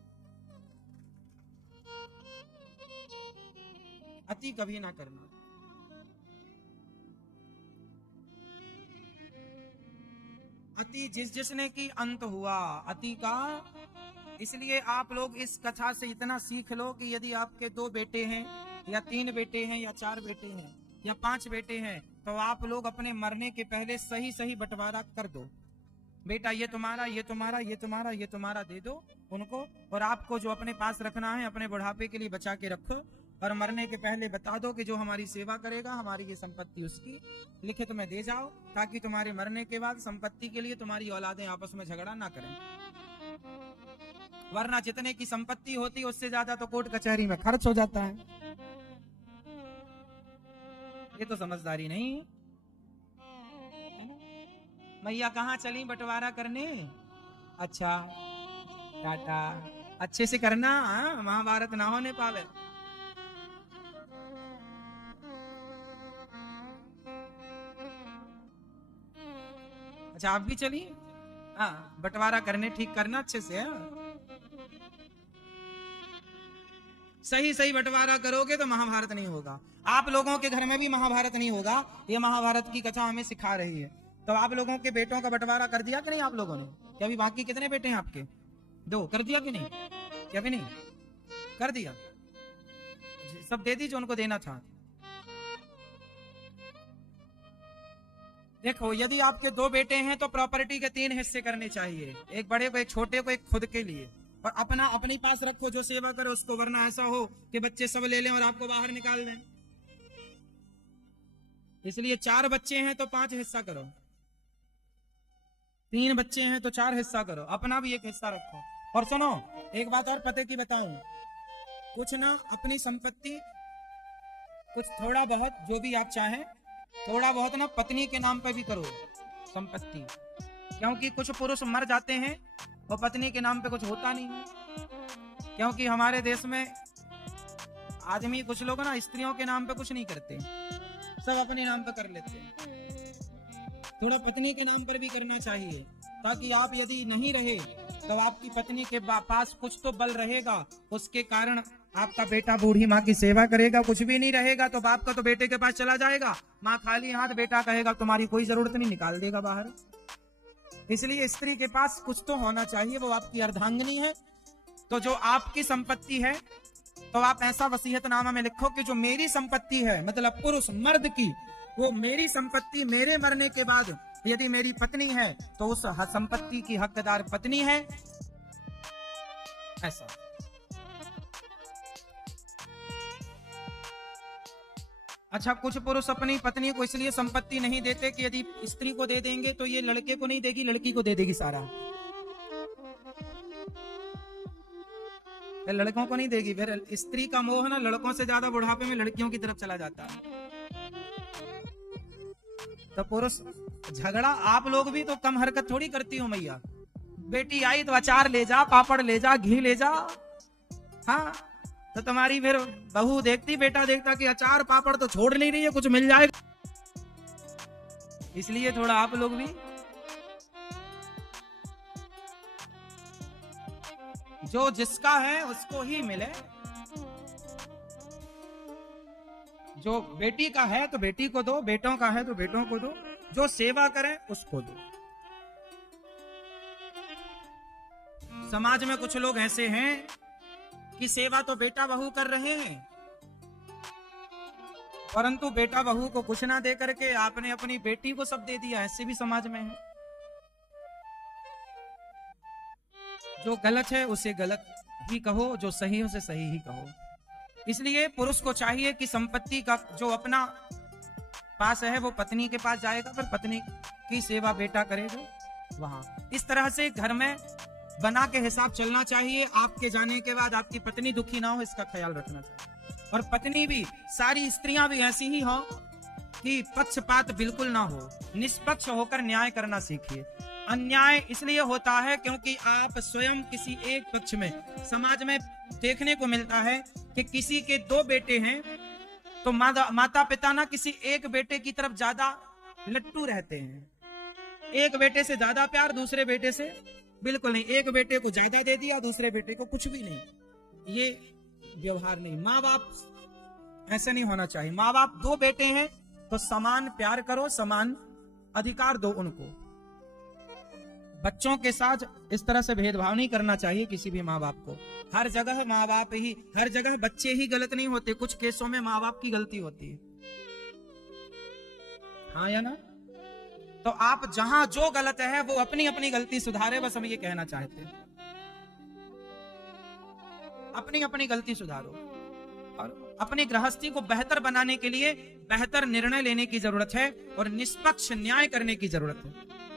अति कभी ना करना। अति जिसने की अंत हुआ अति का। इसलिए आप लोग इस कथा से इतना सीख लो कि यदि आपके 2 बेटे हैं या 3 बेटे हैं या 4 बेटे हैं या 5 बेटे हैं तो आप लोग अपने मरने के पहले सही सही बंटवारा कर दो। बेटा ये तुम्हारा, ये तुम्हारा, ये तुम्हारा, ये तुम्हारा दे दो उनको, और आपको जो अपने पास रखना है अपने बुढ़ापे के लिए बचा के रखो, और मरने के पहले बता दो कि जो हमारी सेवा करेगा हमारी ये संपत्ति उसकी, लिखित में दे जाओ, ताकि तुम्हारे मरने के बाद संपत्ति के लिए तुम्हारी औलादें आपस में झगड़ा ना करें। वरना जितने की संपत्ति होती है उससे ज्यादा तो कोर्ट कचहरी में खर्च हो जाता है। ये तो समझदारी नहीं। मैया कहाँ चली बंटवारा करने? अच्छा टाटा, अच्छे से करना, महाभारत ना होने पावे। अच्छा आप भी चलिए, हाँ बंटवारा करने, ठीक करना अच्छे से। सही सही बंटवारा करोगे तो महाभारत नहीं होगा। आप लोगों के घर में भी महाभारत नहीं होगा। ये महाभारत की कथा हमें सिखा रही है। तो आप लोगों के बेटों का बंटवारा कर दिया कि नहीं आप लोगों ने? क्या अभी बाकी कितने बेटे हैं आपके? 2 कर दिया कि नहीं? क्या भी नहीं कर दिया? सब दे दीजिए उनको देना था। देखो यदि आपके 2 बेटे हैं तो प्रॉपर्टी के 3 हिस्से करने चाहिए, एक बड़े को, एक छोटे को, एक खुद के लिए, और अपना अपने पास रखो जो सेवा करे उसको, वरना ऐसा हो कि बच्चे सब ले लें और आपको बाहर निकाल दें। इसलिए 4 बच्चे हैं तो 5 हिस्सा करो, 3 बच्चे हैं तो 4 हिस्सा करो, अपना भी 1 हिस्सा रखो। और सुनो एक बात और पते की बताऊं, कुछ ना अपनी संपत्ति कुछ थोड़ा बहुत जो भी आप चाहें, थोड़ा बहुत ना पत्नी के नाम पे भी करो संपत्ति, क्योंकि कुछ पुरुष मर जाते हैं और पत्नी के नाम पे कुछ होता नहीं है। क्योंकि हमारे देश में आदमी, कुछ लोग ना स्त्रियों के नाम पे कुछ नहीं करते, सब अपने नाम पे कर लेते हैं। थोड़ा पत्नी के नाम पर भी करना चाहिए, ताकि आप यदि नहीं रहे तो आपकी पत्नी के पास कुछ तो बल रहेगा, उसके कारण आपका बेटा बूढ़ी माँ की सेवा करेगा। कुछ भी नहीं रहेगा तो बाप का तो बेटे के पास चला जाएगा, माँ खाली हाथ, बेटा कहेगा तुम्हारी कोई जरूरत नहीं, निकाल देगा बाहर। इसलिए स्त्री के पास कुछ तो होना चाहिए, वो आपकी अर्धांगिनी है। तो जो आपकी संपत्ति है तो आप ऐसा वसीयतनामा में लिखो कि जो मेरी संपत्ति है, मतलब पुरुष मर्द की, वो मेरी संपत्ति मेरे मरने के बाद यदि मेरी पत्नी है तो उस संपत्ति की हकदार पत्नी है। ऐसा अच्छा, कुछ पुरुष अपनी पत्नी को इसलिए संपत्ति नहीं देते कि यदि स्त्री को दे देंगे तो ये लड़के को नहीं देगी, लड़की को दे देगी सारा, लड़कों को नहीं देगी। फिर स्त्री का मोह ना लड़कों से ज्यादा बुढ़ापे में लड़कियों की तरफ चला जाता है। तो पुरुष झगड़ा, आप लोग भी तो कम हरकत थोड़ी करती हो मैया। बेटी आई तो अचार ले जा, पापड़ ले जा, घी ले जा, हाँ तो तुम्हारी फिर बहू देखती, बेटा देखता कि अचार पापड़ तो छोड़ नहीं रही है, कुछ मिल जाएगा। इसलिए थोड़ा आप लोग भी, जो जिसका है उसको ही मिले। जो बेटी का है तो बेटी को दो, बेटों का है तो बेटों को दो, जो सेवा करे उसको दो। समाज में कुछ लोग ऐसे हैं कि सेवा तो बेटा बहू कर रहे हैं, परंतु बेटा बहू को कुछ ना दे करके आपने अपनी बेटी को सब दे दिया। ऐसे भी समाज में है। जो गलत है उसे गलत ही कहो, जो सही है उसे सही ही कहो। इसलिए पुरुष को चाहिए कि संपत्ति का जो अपना पास है वो पत्नी के पास जाएगा, पर पत्नी की सेवा बेटा करेगा वहां। इस तरह से घर में बना के हिसाब चलना चाहिए। आपके जाने के बाद आपकी पत्नी दुखी ना हो, इसका ख्याल रखना चाहिए। और पत्नी भी, सारी स्त्रियां भी ऐसी ही हो कि पक्षपात बिल्कुल ना हो, निष्पक्ष होकर न्याय करना सीखिए। अन्याय इसलिए होता है क्योंकि आप स्वयं किसी एक पक्ष में, समाज में देखने को मिलता है कि किसी के 2 बेटे हैं तो माता पिता ना किसी एक बेटे की तरफ ज्यादा लट्टू रहते हैं। एक बेटे से ज्यादा प्यार, दूसरे बेटे से बिल्कुल नहीं। एक बेटे को ज्यादा दे दिया, दूसरे बेटे को कुछ भी नहीं। ये व्यवहार नहीं। माँ बाप ऐसे नहीं होना चाहिए। माँ बाप 2 बेटे हैं तो समान प्यार करो, समान अधिकार दो उनको। बच्चों के साथ इस तरह से भेदभाव नहीं करना चाहिए किसी भी माँ बाप को। हर जगह माँ बाप ही, हर जगह बच्चे ही गलत नहीं होते, कुछ केसों में माँ बाप की गलती होती है, हाँ या ना? तो आप जहां जो गलत है वो अपनी अपनी गलती सुधारे, बस हम ये कहना चाहते हैं। अपनी अपनी गलती सुधारो और अपनी गृहस्थी को बेहतर बनाने के लिए बेहतर निर्णय लेने की जरूरत है और निष्पक्ष न्याय करने की जरूरत है।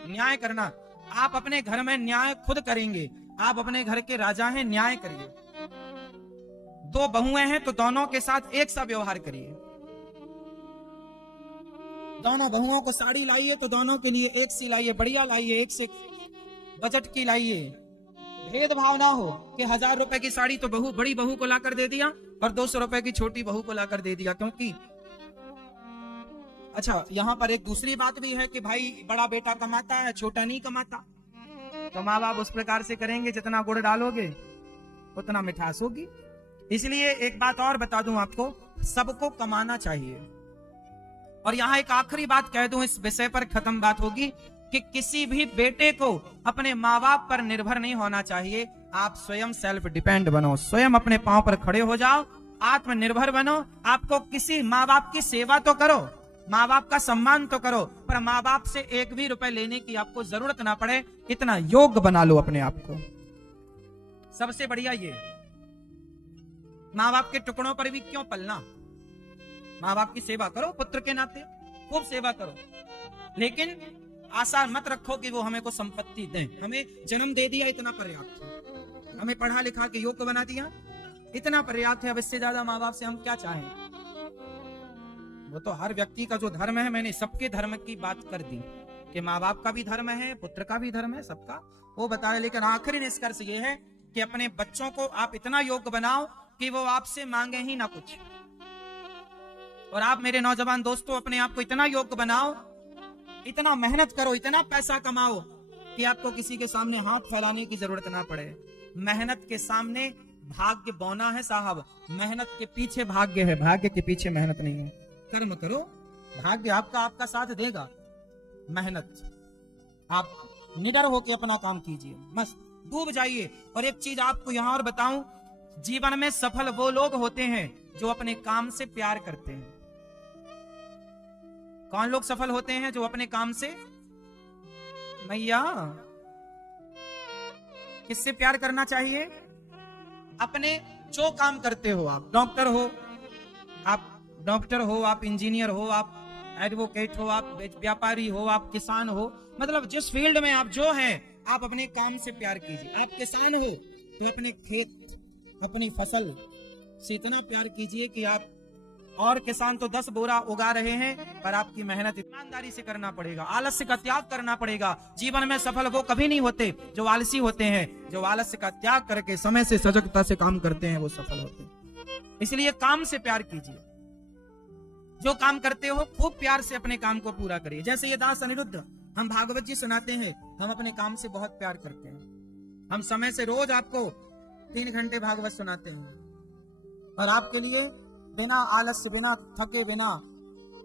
न्याय करना, आप अपने घर में न्याय खुद करेंगे, आप अपने घर के राजा हैं, न्याय करिए। 2 बहुएं हैं तो दोनों के साथ एक सा व्यवहार करिए। दोनों बहुओं को साड़ी लाइए तो दोनों के लिए एक सी लाइए, बढ़िया लाइए, एक से बजट की लाइए। भेदभाव ना हो कि 1000 रुपए की साड़ी तो बड़ी बहू को लाकर दे दिया और 200 रुपए की छोटी बहू को लाकर दे दिया, क्योंकि अच्छा यहाँ पर एक दूसरी बात भी है कि भाई बड़ा बेटा कमाता है, छोटा नहीं कमाता, तो माँ बाप उस प्रकार से करेंगे, जितना गुड़ डालोगे उतना मिठास होगी। इसलिए एक बात और बता दूं आपको, सबको कमाना चाहिए। और यहाँ एक आखिरी बात कह दूं, इस विषय पर खत्म बात होगी कि किसी भी बेटे को अपने माँ बाप पर निर्भर नहीं होना चाहिए। आप स्वयं सेल्फ डिपेंड बनो, स्वयं अपने पांव पर खड़े हो जाओ, आत्मनिर्भर बनो। आपको किसी माँ बाप की सेवा तो करो, माँ बाप का सम्मान तो करो, पर माँ बाप से 1 भी रुपए लेने की आपको जरूरत ना पड़े, इतना योग्य बना लो अपने आप को। सबसे बढ़िया ये, माँ बाप के टुकड़ों पर भी क्यों पलना। माँ बाप की सेवा करो, पुत्र के नाते खूब सेवा करो, लेकिन आशा मत रखो कि वो हमें को संपत्ति दें। हमें जन्म दे दिया, इतना पर्याप्त है। हमें पढ़ा लिखा के योग्य बना दिया, इतना पर्याप्त है। अब इससे ज्यादा माँ बाप से हम क्या चाहें? वो तो हर व्यक्ति का जो धर्म है, मैंने सबके धर्म की बात कर दी कि माँ बाप का भी धर्म है, पुत्र का भी धर्म है, सबका वो बताया। लेकिन आखिरी निष्कर्ष ये है कि अपने बच्चों को आप इतना योग्य बनाओ कि वो आपसे मांगे ही ना कुछ। और आप मेरे नौजवान दोस्तों, अपने आप को इतना योग्य बनाओ, इतना मेहनत करो, इतना पैसा कमाओ कि आपको किसी के सामने हाथ फैलाने की जरूरत ना पड़े। मेहनत के सामने भाग्य बौना है साहब, मेहनत के पीछे भाग्य है, भाग्य के पीछे मेहनत नहीं है। कर्म करो, भाग्य आपका साथ देगा। मेहनत, आप निडर होकर अपना काम कीजिए, मस्त डूब जाइए। और एक चीज आपको यहां और बताऊं, जीवन में सफल वो लोग होते हैं जो अपने काम से प्यार करते हैं। कौन लोग सफल होते हैं? जो अपने काम से, मैया किससे प्यार करना चाहिए? अपने जो काम करते हो, आप डॉक्टर हो, आप इंजीनियर हो, आप एडवोकेट हो, आप व्यापारी हो, आप किसान हो, मतलब जिस फील्ड में आप जो हैं, आप अपने काम से प्यार कीजिए। आप किसान हो तो अपने खेत, अपनी फसल से इतना प्यार कीजिए कि आप, और किसान तो 10 बोरा उगा रहे हैं, पर आपकी मेहनत ईमानदारी से करना पड़ेगा, आलस्य का त्याग करना पड़ेगा। जीवन में सफल वो कभी नहीं होते जो आलसी होते हैं। जो आलस्य का त्याग करके समय से, सजगता से काम करते हैं, वो सफल होते हैं। इसलिए काम से प्यार कीजिए। जो काम करते हो खूब प्यार से अपने काम को पूरा करिए। जैसे ये दास अनिरुद्ध, हम भागवत जी सुनाते हैं, हम अपने काम से बहुत प्यार करते हैं। हम समय से रोज आपको 3 घंटे भागवत सुनाते हैं और आपके लिए बिना आलस्य, बिना थके, बिना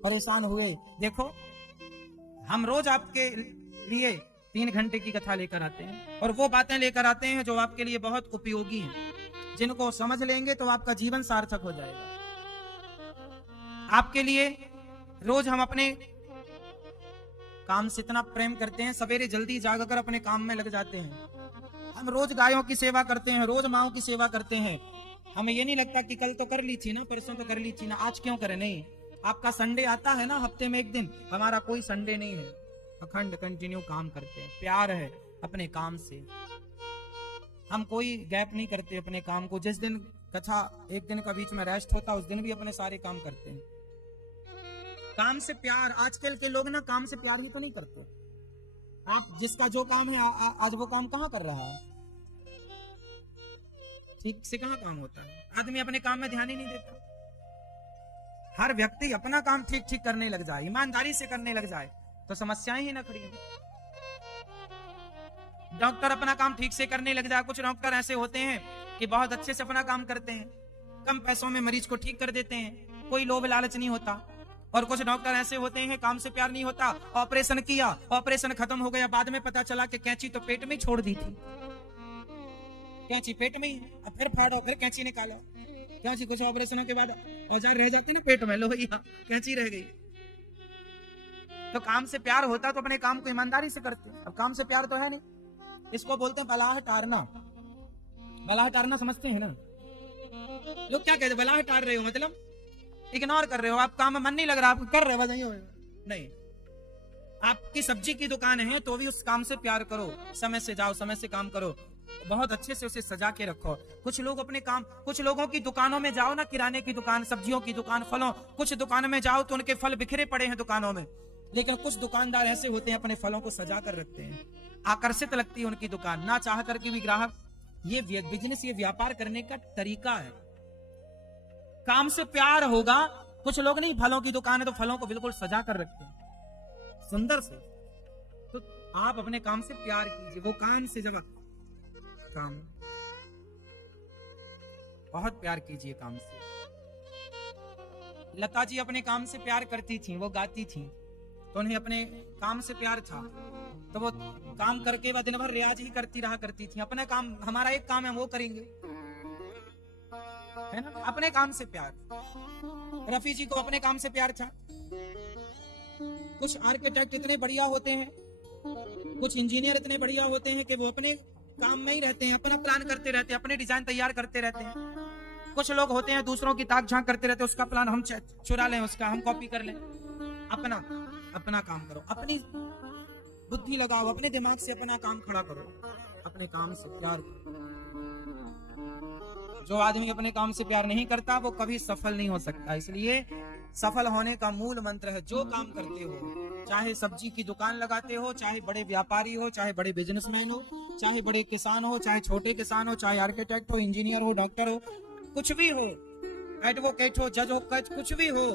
परेशान हुए। देखो, हम रोज आपके लिए 3 घंटे की कथा लेकर आते हैं और वो बातें लेकर आते हैं जो आपके लिए बहुत उपयोगी हैं, जिनको समझ लेंगे तो आपका जीवन सार्थक हो जाएगा। आपके लिए रोज हम अपने काम से इतना प्रेम करते हैं, सवेरे जल्दी जागकर अपने काम में लग जाते हैं। हम रोज गायों की सेवा करते हैं, रोज माओं की सेवा करते हैं, हमें ये नहीं लगता कि कल तो कर ली थी ना, परसों तो कर ली थी ना, आज क्यों करें। नहीं, आपका संडे आता है ना हफ्ते में एक दिन, हमारा कोई संडे नहीं है, अखंड कंटिन्यू काम करते हैं। प्यार है अपने काम से, हम कोई गैप नहीं करते अपने काम को। जिस दिन कथा एक दिन का बीच में रेस्ट होता उस दिन भी अपने सारे काम करते हैं। काम से प्यार, आजकल के लोग ना काम से प्यार ही तो नहीं करते। आप जिसका जो काम है आज वो काम कहाँ कर रहा है, ठीक से कहाँ काम होता है। आदमी अपने काम में ध्यान ही नहीं देता। हर व्यक्ति अपना काम ठीक ठीक करने लग जाए, ईमानदारी से करने लग जाए तो समस्याएं ही न खड़ी हों। डॉक्टर अपना काम ठीक से करने लग जाए। कुछ डॉक्टर ऐसे होते हैं कि बहुत अच्छे से अपना काम करते हैं, कम पैसों में मरीज को ठीक कर देते हैं, कोई लोभ लालच नहीं होता। और कुछ डॉक्टर ऐसे होते हैं काम से प्यार नहीं होता, ऑपरेशन किया, ऑपरेशन खत्म हो गया, बाद में पता चला कि कैंची तो पेट में छोड़ दी थी, कैंची पेट में ही, अब फिर फाड़ो, फिर कैंची निकालो। कैंची कुछ ऑपरेशनों के बाद औजार रह जाती ना पेट में, लो यहाँ कैंची रह गई। तो काम से प्यार होता तो अपने काम को ईमानदारी से करते। अब काम से प्यार तो है नहीं, इसको बोलते हैं बलाह टारना। बलाह टारना समझते हैं ना लोग, क्या कहते हैं बलाह टार रहे हो, मतलब इग्नोर कर रहे हो, आप काम में मन नहीं लग रहा, आप कर रहे हो नहीं। आपकी सब्जी की दुकान है तो भी उस काम से प्यार करो, समय से जाओ, समय से काम करो, बहुत अच्छे से उसे सजा के रखो। कुछ लोग अपने काम, कुछ लोगों की दुकानों में जाओ ना, किराने की दुकान, सब्जियों की दुकान, फलों, कुछ दुकान में जाओ तो उनके फल बिखरे पड़े हैं दुकानों में, लेकिन कुछ दुकानदार ऐसे होते हैं अपने फलों को सजा कर रखते हैं, आकर्षित लगती है उनकी दुकान, ना चाह करके भी ग्राहक। ये बिजनेस, ये व्यापार करने का तरीका है। काम से प्यार होगा। कुछ लोग नहीं, फलों की दुकान है तो फलों को बिल्कुल सजा कर रखते हैं सुंदर से। तो आप अपने काम से प्यार कीजिए, वो काम से जब काम, बहुत प्यार कीजिए काम से। लता जी अपने काम से प्यार करती थी, वो गाती थी तो उन्हें अपने काम से प्यार था, तो वो काम करके वह दिन भर रियाज ही करती रहा करती थी। अपने काम, हमारा एक काम है वो करेंगे, है ना, अपने काम से प्यार। रफी जी को अपने काम से प्यार था। कुछ आर्किटेक्ट इतने बढ़िया होते हैं, कुछ इंजीनियर इतने बढ़िया होते हैं कि वो अपने काम में ही रहते हैं, अपना प्लान करते रहते हैं, अपने डिजाइन तैयार करते रहते हैं। कुछ लोग होते हैं दूसरों की ताक झांक करते रहते हैं, उसका प्लान हम चुरा लें, उसका हम कॉपी कर लें। अपना काम करो, अपनी बुद्धि लगाओ, अपने दिमाग से अपना काम खड़ा करो, अपने काम से प्यार करो। जो आदमी अपने काम से प्यार नहीं करता वो कभी सफल नहीं हो सकता। इसलिए सफल होने का मूल मंत्र है, जो काम करते हो, चाहे सब्जी की दुकान लगाते हो, चाहे बड़े व्यापारी हो, चाहे बड़े बिजनेसमैन हो, चाहे बड़े किसान हो, चाहे छोटे किसान हो, चाहे आर्किटेक्ट हो, इंजीनियर हो, डॉक्टर हो, कुछ भी हो, एडवोकेट हो, जज हो, कुछ भी हो,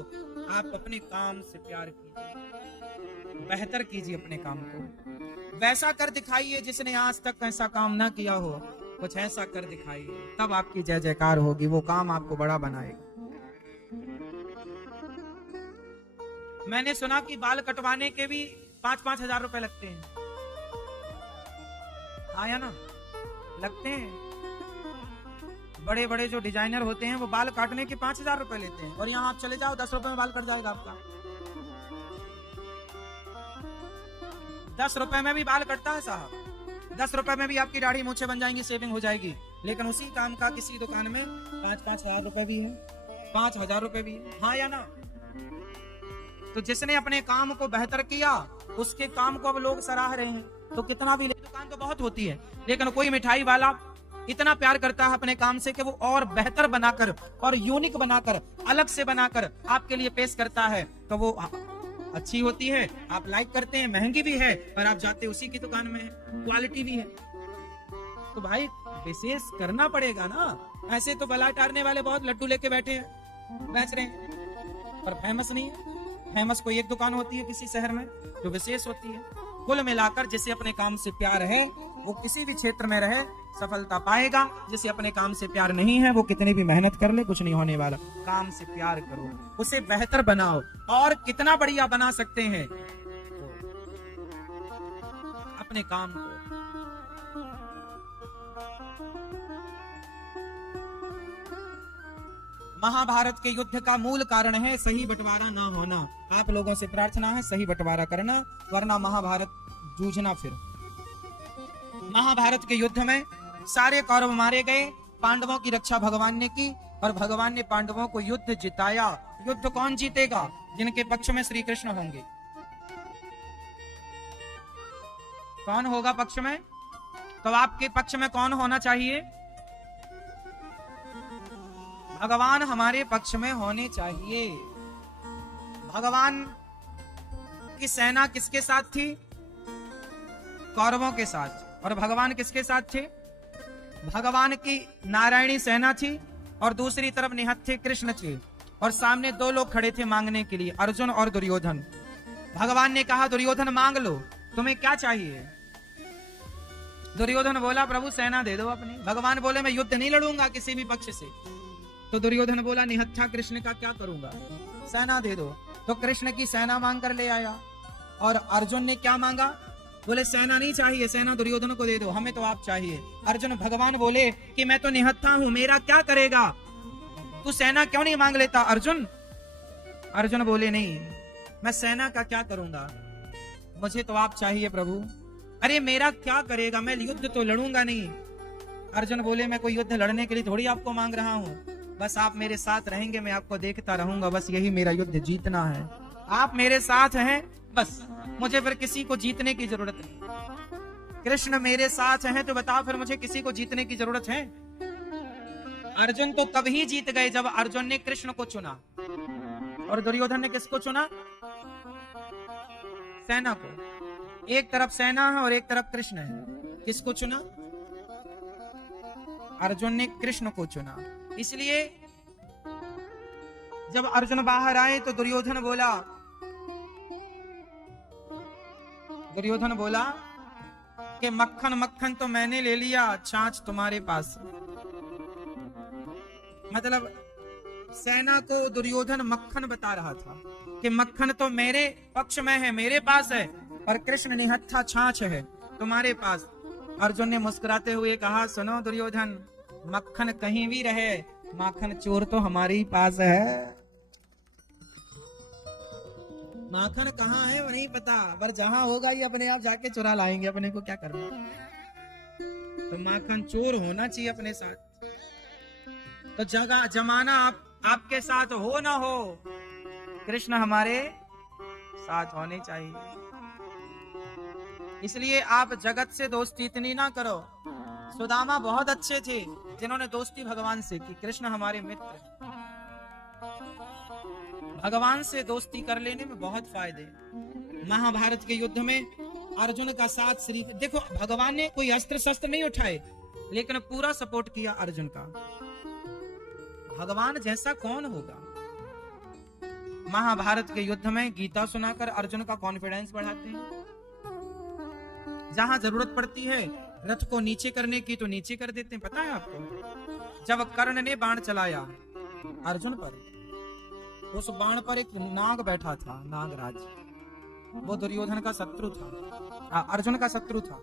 आप अपने काम से प्यार कीजिए, बेहतर कीजिए अपने काम को। वैसा कर दिखाइए जिसने आज तक ऐसा काम ना किया हो, कुछ ऐसा कर दिखाइए, तब आपकी जय जयकार होगी, वो काम आपको बड़ा बनाएगा। मैंने सुना कि बाल कटवाने के भी 5-5 हजार रुपए लगते हैं। आया ना, लगते हैं। बड़े बड़े जो डिजाइनर होते हैं वो बाल काटने के 5 हजार रुपए लेते हैं, और यहाँ आप चले जाओ 10 रुपए में बाल कट जाएगा आपका। 10 रुपए में भी बाल कटता है साहब, 10 रुपए में भी आपकी दाढ़ी मूछें बन जाएंगी, सेविंग हो जाएगी। लेकिन उसी काम का किसी दुकान में 5-5 हजार रुपए भी है, 5 हजार रुपए भी है। हाँ या ना? तो जिसने अपने काम को बेहतर किया उसके काम को अब लोग सराह रहे हैं। तो कितना भी, दुकान तो बहुत होती है, लेकिन कोई मिठाई वाला इतना प्यार करता है अपने काम से कि वो और बेहतर बनाकर और यूनिक बनाकर, अलग से बनाकर आपके लिए पेश करता है, तो वो अच्छी होती है, आप लाइक करते हैं, महंगी भी है, पर आप जाते उसी की दुकान में, क्वालिटी भी है। तो भाई विशेष करना पड़ेगा ना। ऐसे तो बला टारने वाले बहुत लड्डू लेके बैठे हैं, बेच रहे हैं, पर फेमस नहीं है। फेमस कोई एक दुकान होती है किसी शहर में जो विशेष होती है। कुल मिलाकर जिसे अपने काम से प्यार है वो किसी भी क्षेत्र में रहे सफलता पाएगा। जिसे अपने काम से प्यार नहीं है वो कितनी भी मेहनत कर ले कुछ नहीं होने वाला। काम से प्यार करो, उसे बेहतर बनाओ, और कितना बढ़िया बना सकते हैं अपने काम को। महाभारत के युद्ध का मूल कारण है सही बंटवारा ना होना। आप लोगों से प्रार्थना है सही बंटवारा करना, वरना महाभारत जूझना। फिर महाभारत के युद्ध में सारे कौरव मारे गए, पांडवों की रक्षा भगवान ने की और भगवान ने पांडवों को युद्ध जिताया। युद्ध कौन जीतेगा? जिनके पक्ष में श्री कृष्ण होंगे। कौन होगा पक्ष में? तो आपके पक्ष में कौन होना चाहिए? भगवान हमारे पक्ष में होने चाहिए। भगवान की सेना किसके साथ थी? कौरवों के साथ। और भगवान किसके साथ थे? भगवान की नारायणी सेना थी और दूसरी तरफ निहत थे कृष्ण थे और सामने दो लोग खड़े थे मांगने के लिए, अर्जुन और दुर्योधन। भगवान ने कहा दुर्योधन मांग लो, तुम्हें क्या चाहिए? दुर्योधन बोला प्रभु सेना दे दो अपनी। भगवान बोले मैं युद्ध नहीं लड़ूंगा किसी भी पक्ष से। तो दुर्योधन बोला निहत्था कृष्ण का क्या करूंगा, सेना दे दो। तो कृष्ण की सेना मांग कर ले आया। और अर्जुन ने क्या मांगा? बोले सेना नहीं चाहिए, सेना दुर्योधन को दे दो, हमें तो आप चाहिए। अर्जुन भगवान बोले कि मैं तो निहत्था हूं, मेरा क्या करेगा, तू सेना क्यों नहीं मांग लेता अर्जुन? अर्जुन बोले नहीं, मैं सेना का क्या करूंगा, मुझे तो आप चाहिए प्रभु। अरे मेरा क्या करेगा, मैं युद्ध तो लड़ूंगा नहीं। अर्जुन बोले मैं कोई युद्ध लड़ने के लिए थोड़ी आपको मांग रहा हूं, बस आप मेरे साथ रहेंगे, मैं आपको देखता रहूंगा, बस यही मेरा युद्ध जीतना है। आप मेरे साथ हैं, बस मुझे फिर किसी को जीतने की जरूरत नहीं। कृष्ण मेरे साथ हैं तो बताओ फिर मुझे किसी को जीतने की जरूरत है? अर्जुन तो तभी जीत गए जब अर्जुन ने कृष्ण को चुना। और दुर्योधन ने किसको चुना? सेना को। एक तरफ सेना है और एक तरफ कृष्ण है। किसको चुना? अर्जुन ने कृष्ण को चुना। इसलिए जब अर्जुन बाहर आए तो दुर्योधन बोला कि मक्खन मक्खन तो मैंने ले लिया, छाछ तुम्हारे पास। मतलब सेना को दुर्योधन मक्खन बता रहा था कि मक्खन तो मेरे पक्ष में है, मेरे पास है, और कृष्ण निहत्था छाछ है तुम्हारे पास। अर्जुन ने मुस्कुराते हुए कहा सुनो दुर्योधन, मक्खन कहीं भी रहे, माखन चोर तो हमारे ही पास है। माखन कहाँ है वो नहीं पता, पर जहां होगा ही अपने आप जाके चुरा लाएंगे, अपने को क्या करना। तो माखन चोर होना चाहिए अपने साथ। तो जगह जमाना आपके साथ हो ना हो, कृष्ण हमारे साथ होने चाहिए। इसलिए आप जगत से दोस्ती इतनी ना करो। सुदामा बहुत अच्छे थे जिन्होंने दोस्ती भगवान से की। कृष्ण हमारे मित्र। भगवान से दोस्ती कर लेने में बहुत फायदे। महाभारत के युद्ध में अर्जुन का साथ श्री देखो, भगवान ने कोई अस्त्र शस्त्र नहीं उठाए लेकिन पूरा सपोर्ट किया अर्जुन का। भगवान जैसा कौन होगा? महाभारत के युद्ध में गीता सुनाकर अर्जुन का कॉन्फिडेंस बढ़ाते हैं। जहां जरूरत पड़ती है रथ को नीचे करने की तो नीचे कर देते हैं। पता है आपको, जब कर्ण ने बाण चलाया अर्जुन पर, उस बाण पर एक नाग बैठा था, नागराज। वो दुर्योधन का शत्रु था, अर्जुन का शत्रु था।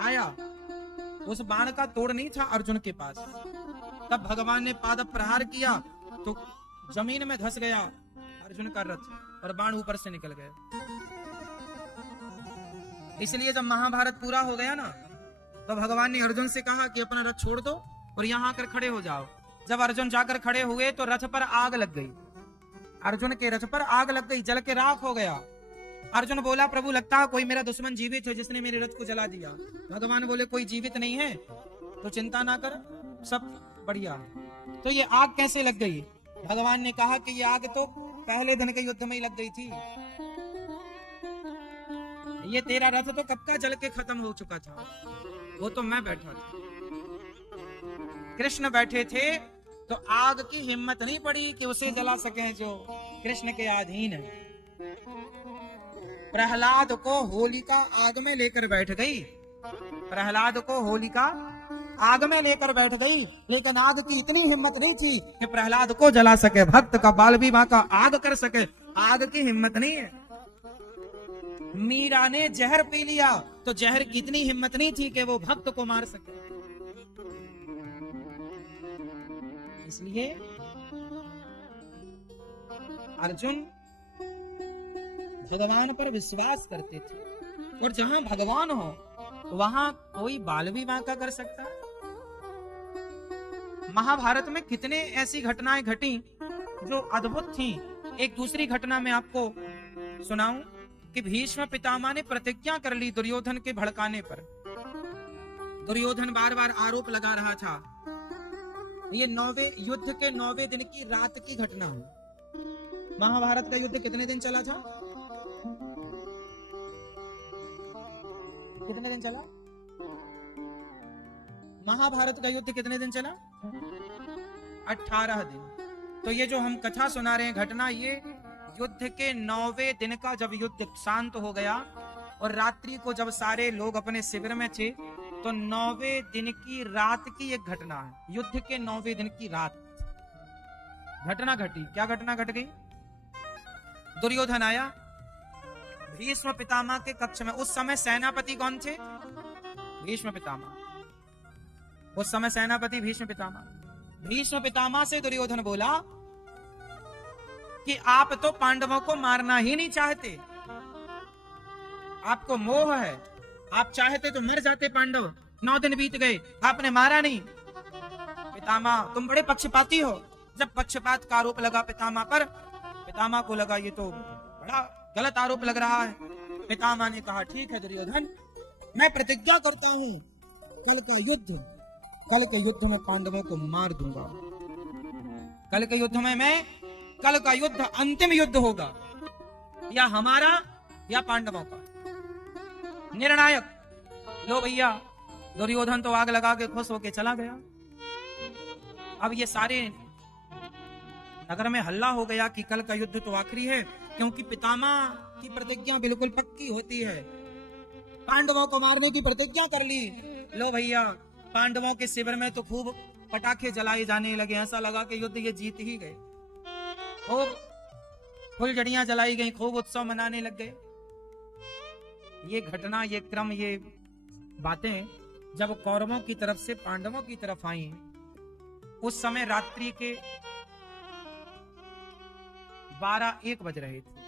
आया, उस बाण का तोड़ नहीं था अर्जुन के पास। तब भगवान ने पाद प्रहार किया तो जमीन में धंस गया अर्जुन का रथ और बाण ऊपर से निकल गया। इसलिए जब महाभारत पूरा हो गया ना, तो भगवान ने अर्जुन से कहा कि अपना रथ छोड़ दो और यहां आकर खड़े हो जाओ। जब अर्जुन जाकर खड़े हुए तो रथ पर आग लग गई। अर्जुन के रथ पर आग लग गई, जल के राख हो गया। अर्जुन बोला प्रभु लगता है कोई मेरा दुश्मन जीवित है जिसने मेरे रथ को जला दिया। भगवान बोले कोई जीवित नहीं है तो चिंता ना कर, सब बढ़िया। तो ये आग कैसे लग गई? भगवान ने कहा कि ये आग तो पहले दिन के युद्ध में ही लग गई थी। ये तेरा रथ तो कब का जल के खत्म हो चुका था, वो तो मैं बैठा था। कृष्ण बैठे थे तो आग की हिम्मत नहीं पड़ी कि उसे जला सके जो कृष्ण के अधीन है। प्रहलाद को होलिका आग में लेकर बैठ गई। प्रहलाद को होलिका आग में लेकर बैठ गई, लेकिन आग की इतनी हिम्मत नहीं थी कि प्रहलाद को जला सके। भक्त का बाल विवाह का आग कर सके, आग की हिम्मत नहीं है। मीरा ने जहर पी लिया तो जहर की इतनी हिम्मत नहीं थी कि वो भक्त को मार सके। इसलिए अर्जुन भगवान पर विश्वास करते थे, और जहां भगवान हो वहां कोई बाल विवाह का कर सकता है? महाभारत में कितने ऐसी घटनाएं घटी जो अद्भुत थी। एक दूसरी घटना में आपको सुनाऊं कि भीष्म पितामह ने प्रतिज्ञा कर ली दुर्योधन के भड़काने पर। दुर्योधन बार बार आरोप लगा रहा था। ये युद्ध के 9वें दिन की रात की घटना है। महाभारत का युद्ध कितने दिन चला था? कितने दिन चला? महाभारत का युद्ध कितने दिन चला? 18 दिन। तो ये जो हम कथा सुना रहे हैं घटना, ये युद्ध के 9वें दिन का, जब युद्ध शांत हो गया और रात्रि को जब सारे लोग अपने शिविर में थे, तो 9वें दिन की रात की एक घटना है। युद्ध के 9वें दिन की रात घटना घटी। क्या घटना घट गई? दुर्योधन आया भीष्म पितामह के कक्ष में। उस समय सेनापति कौन थे? भीष्म पितामह। उस समय सेनापति भीष्म पितामह। भीष्म पितामह से दुर्योधन बोला कि आप तो पांडवों को मारना ही नहीं चाहते, आपको मोह है, आप चाहते तो मर जाते पांडव। 9 दिन बीत गए, आपने मारा नहीं। पितामह तुम बड़े पक्षपाती हो। जब पक्षपात का आरोप लगा पितामह पर, पितामह को लगा ये तो बड़ा गलत आरोप लग रहा है। पितामह ने कहा ठीक है दुर्योधन, मैं प्रतिज्ञा करता हूं कल के युद्ध में पांडवों को मार दूंगा। कल के युद्ध में कल का युद्ध अंतिम युद्ध होगा, या हमारा या पांडवों का, निर्णायक। लो भैया, दुर्योधन तो आग लगा के खुश होके चला गया। अब ये सारे नगर में हल्ला हो गया कि कल का युद्ध तो आखिरी है, क्योंकि पितामह की प्रतिज्ञा बिल्कुल पक्की होती है। पांडवों को मारने की प्रतिज्ञा कर ली। लो भैया, पांडवों के शिविर में तो खूब पटाखे जलाए जाने लगे। ऐसा लगा कि युद्ध ये जीत ही गए। खूब फुलझड़ियां जलाई गई, खूब उत्सव मनाने लग गए। ये घटना, ये क्रम, ये बातें जब कौरवों की तरफ से पांडवों की तरफ आई, उस समय रात्रि के 12-1 बज रहे थे।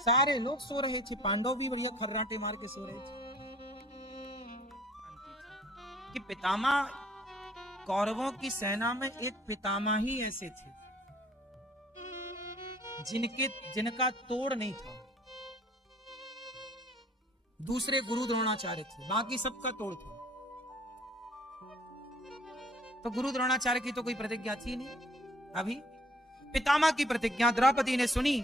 सारे लोग सो रहे थे, पांडव भी बढ़िया खर्राटे मार के सो रहे थे कि पितामह, कौरवों की सेना में एक पितामह ही ऐसे थे जिनका तोड़ नहीं था। दूसरे गुरु द्रोणाचार्य थे, बाकी सबका तोड़ था। तो गुरु द्रोणाचार्य की तो कोई प्रतिज्ञा थी नहीं। अभी पितामह की प्रतिज्ञा द्रौपदी ने सुनी।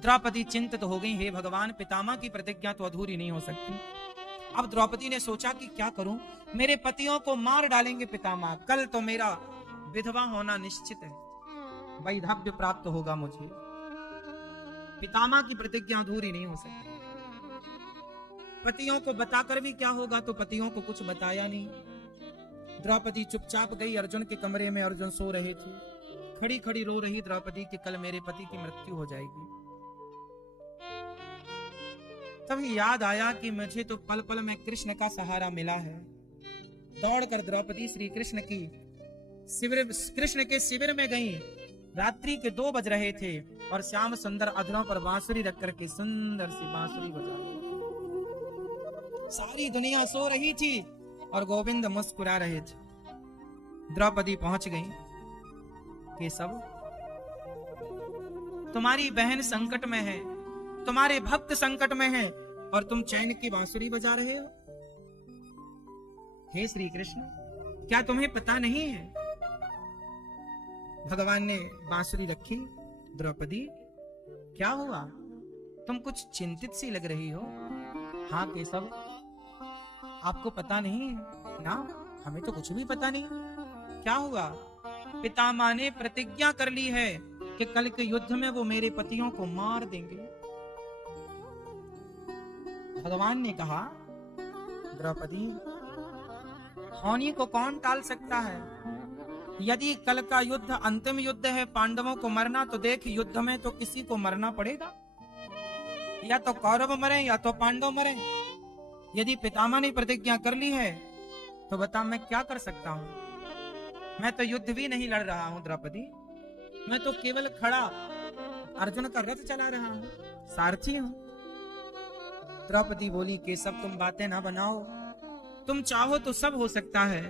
द्रौपदी चिंतित हो गई, हे भगवान, पितामह की प्रतिज्ञा तो अधूरी नहीं हो सकती। अब द्रौपदी ने सोचा कि क्या करूं, मेरे पतियों को मार डालेंगे पितामह, कल तो मेरा विधवा होना निश्चित है, वैधव्य प्राप्त होगा मुझे। पितामह की प्रतिज्ञा अधूरी नहीं हो सकती। पतियों को बताकर भी क्या होगा, तो पतियों को कुछ बताया नहीं। द्रौपदी चुपचाप गई अर्जुन के कमरे में। अर्जुन सो रहे थे। खड़ी खड़ी रो रही द्रौपदी कि कल मेरे पति की मृत्यु हो जाएगी। तभी याद आया कि मुझे तो पल पल में कृष्ण का सहारा मिला है। दौड़कर द्रौपदी श्री कृष्ण के शिविर में गई। रात्रि के 2 बज रहे थे और श्याम सुंदर अधरों पर बांसुरी रख करके सुंदर सी बांसुरी बजा रहे थे। सारी दुनिया सो रही थी और गोविंद मुस्कुरा रहे थे। द्रौपदी पहुंच गई। केशव, तुम्हारी बहन संकट में है, तुम्हारे भक्त संकट में हैं, और तुम चैन की बांसुरी बजा रहे हो। हे श्री कृष्ण, क्या तुम्हें पता नहीं है? भगवान ने बांसुरी रखी। द्रौपदी, क्या हुआ? तुम कुछ चिंतित सी लग रही हो। हाँ केशव, आपको पता नहीं है ना? हमें तो कुछ भी पता नहीं। क्या हुआ? पितामह ने प्रतिज्ञा कर ली है कि कल के युद्ध में वो मेरे पतियों को मार देंगे। भगवान ने कहा, द्रौपदी, होनी को कौन टाल सकता है? यदि कल का युद्ध अंतिम युद्ध है, पांडवों को मरना, तो देख युद्ध में तो किसी को मरना पड़ेगा। या तो कौरव मरे या तो पांडव मरे। यदि पितामह ने प्रतिज्ञा कर ली है तो बता मैं क्या कर सकता हूं? मैं तो युद्ध भी नहीं लड़ रहा हूं द्रौपदी, मैं तो केवल खड़ा अर्जुन का रथ चला रहा हूं, सारथी हूं। द्रौपदी बोली, केशव तुम बातें ना बनाओ, तुम चाहो तो सब हो सकता है।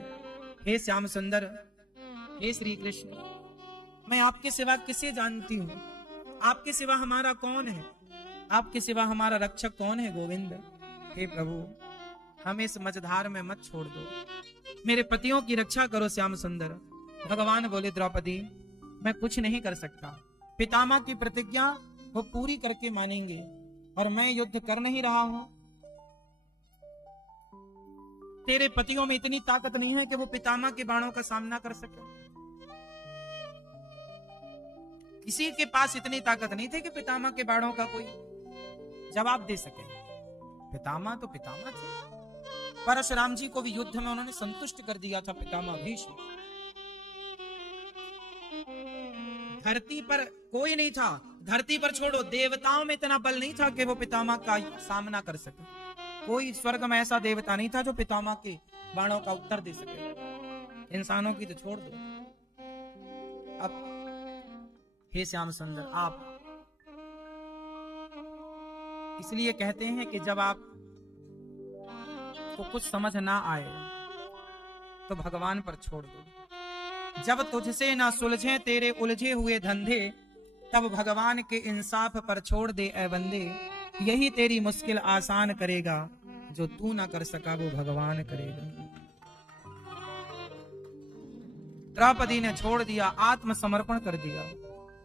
हे श्याम सुंदर, हे श्री कृष्ण, मैं आपके सिवा किसे जानती हूँ? आपके सिवा हमारा कौन है? आपके सिवा हमारा रक्षक कौन है गोविंद? हे प्रभु, हमें इस मझधार में मत छोड़ दो, मेरे पतियों की रक्षा करो श्याम सुंदर। भगवान बोले, द्रौपदी, मैं कुछ नहीं कर सकता, पितामह की प्रतिज्ञा वो पूरी करके मानेंगे, और मैं युद्ध कर नहीं रहा हूं। तेरे पतियों में इतनी ताकत नहीं है कि वो पितामह के बाणों का सामना कर सके। किसी के पास इतनी ताकत नहीं थी कि पितामह के बाणों का कोई जवाब दे सके। पितामह तो पितामह थे। परशुराम जी को भी युद्ध में उन्होंने संतुष्ट कर दिया था पितामह भीष्म। धरती पर कोई नहीं था, धरती पर छोड़ो, देवताओं में इतना बल नहीं था कि वो पितामह का सामना कर सके। कोई स्वर्ग में ऐसा देवता नहीं था जो पितामह के बाणों का उत्तर दे सके। इंसानों की तो छोड़ दो। अब हे श्याम सुंदर, आप इसलिए कहते हैं कि जब आप को कुछ समझ ना आए तो भगवान पर छोड़ दो। जब तुझसे ना सुलझे तेरे उलझे हुए धंधे, तब भगवान के इंसाफ पर छोड़ दे ए बंदे। यही तेरी मुश्किल आसान करेगा, जो तू ना कर सका वो भगवान करेगा। द्रौपदी ने छोड़ दिया, आत्मसमर्पण कर दिया।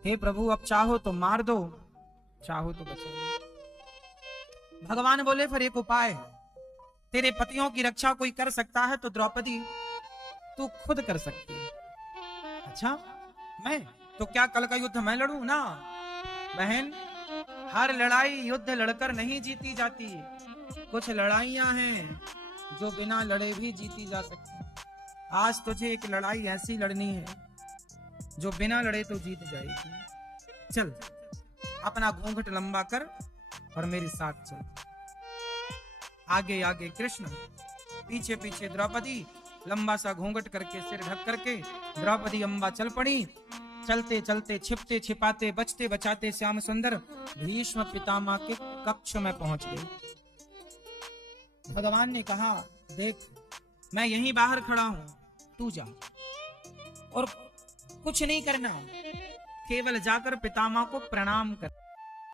हे प्रभु, अब चाहो तो मार दो, चाहो तो बचा दो। भगवान बोले, फिर एक उपाय है, तेरे पतियों की रक्षा कोई कर सकता है तो द्रौपदी तू खुद कर सकती है। अच्छा, मैं तो क्या कल का युद्ध मैं लड़ूं ना? बहन, हर लड़ाई युद्ध लड़कर नहीं जीती जाती। कुछ लड़ाइयां हैं जो बिना लड़े भी जीती जा सकती। आज तुझे एक लड़ाई ऐसी लड़नी है जो बिना लड़े तो जीत जाएगी। चल, अपना घूंघट लंबा कर और मेरे साथ चल। आगे आगे कृष्ण, पीछे पीछे द्रौपदी, लंबा सा घूंघट करके सिर ढक करके द्रौपदी अम्बा चल पड़ी। चलते चलते, छिपते छिपाते, बचते बचाते श्याम सुंदर भीष्म पितामह के कक्ष में पहुंच गए। भगवान ने कहा, देख, मैं यहीं बाहर खड़ा हूं, तू जा और कुछ नहीं करना, केवल जाकर पितामह को प्रणाम कर।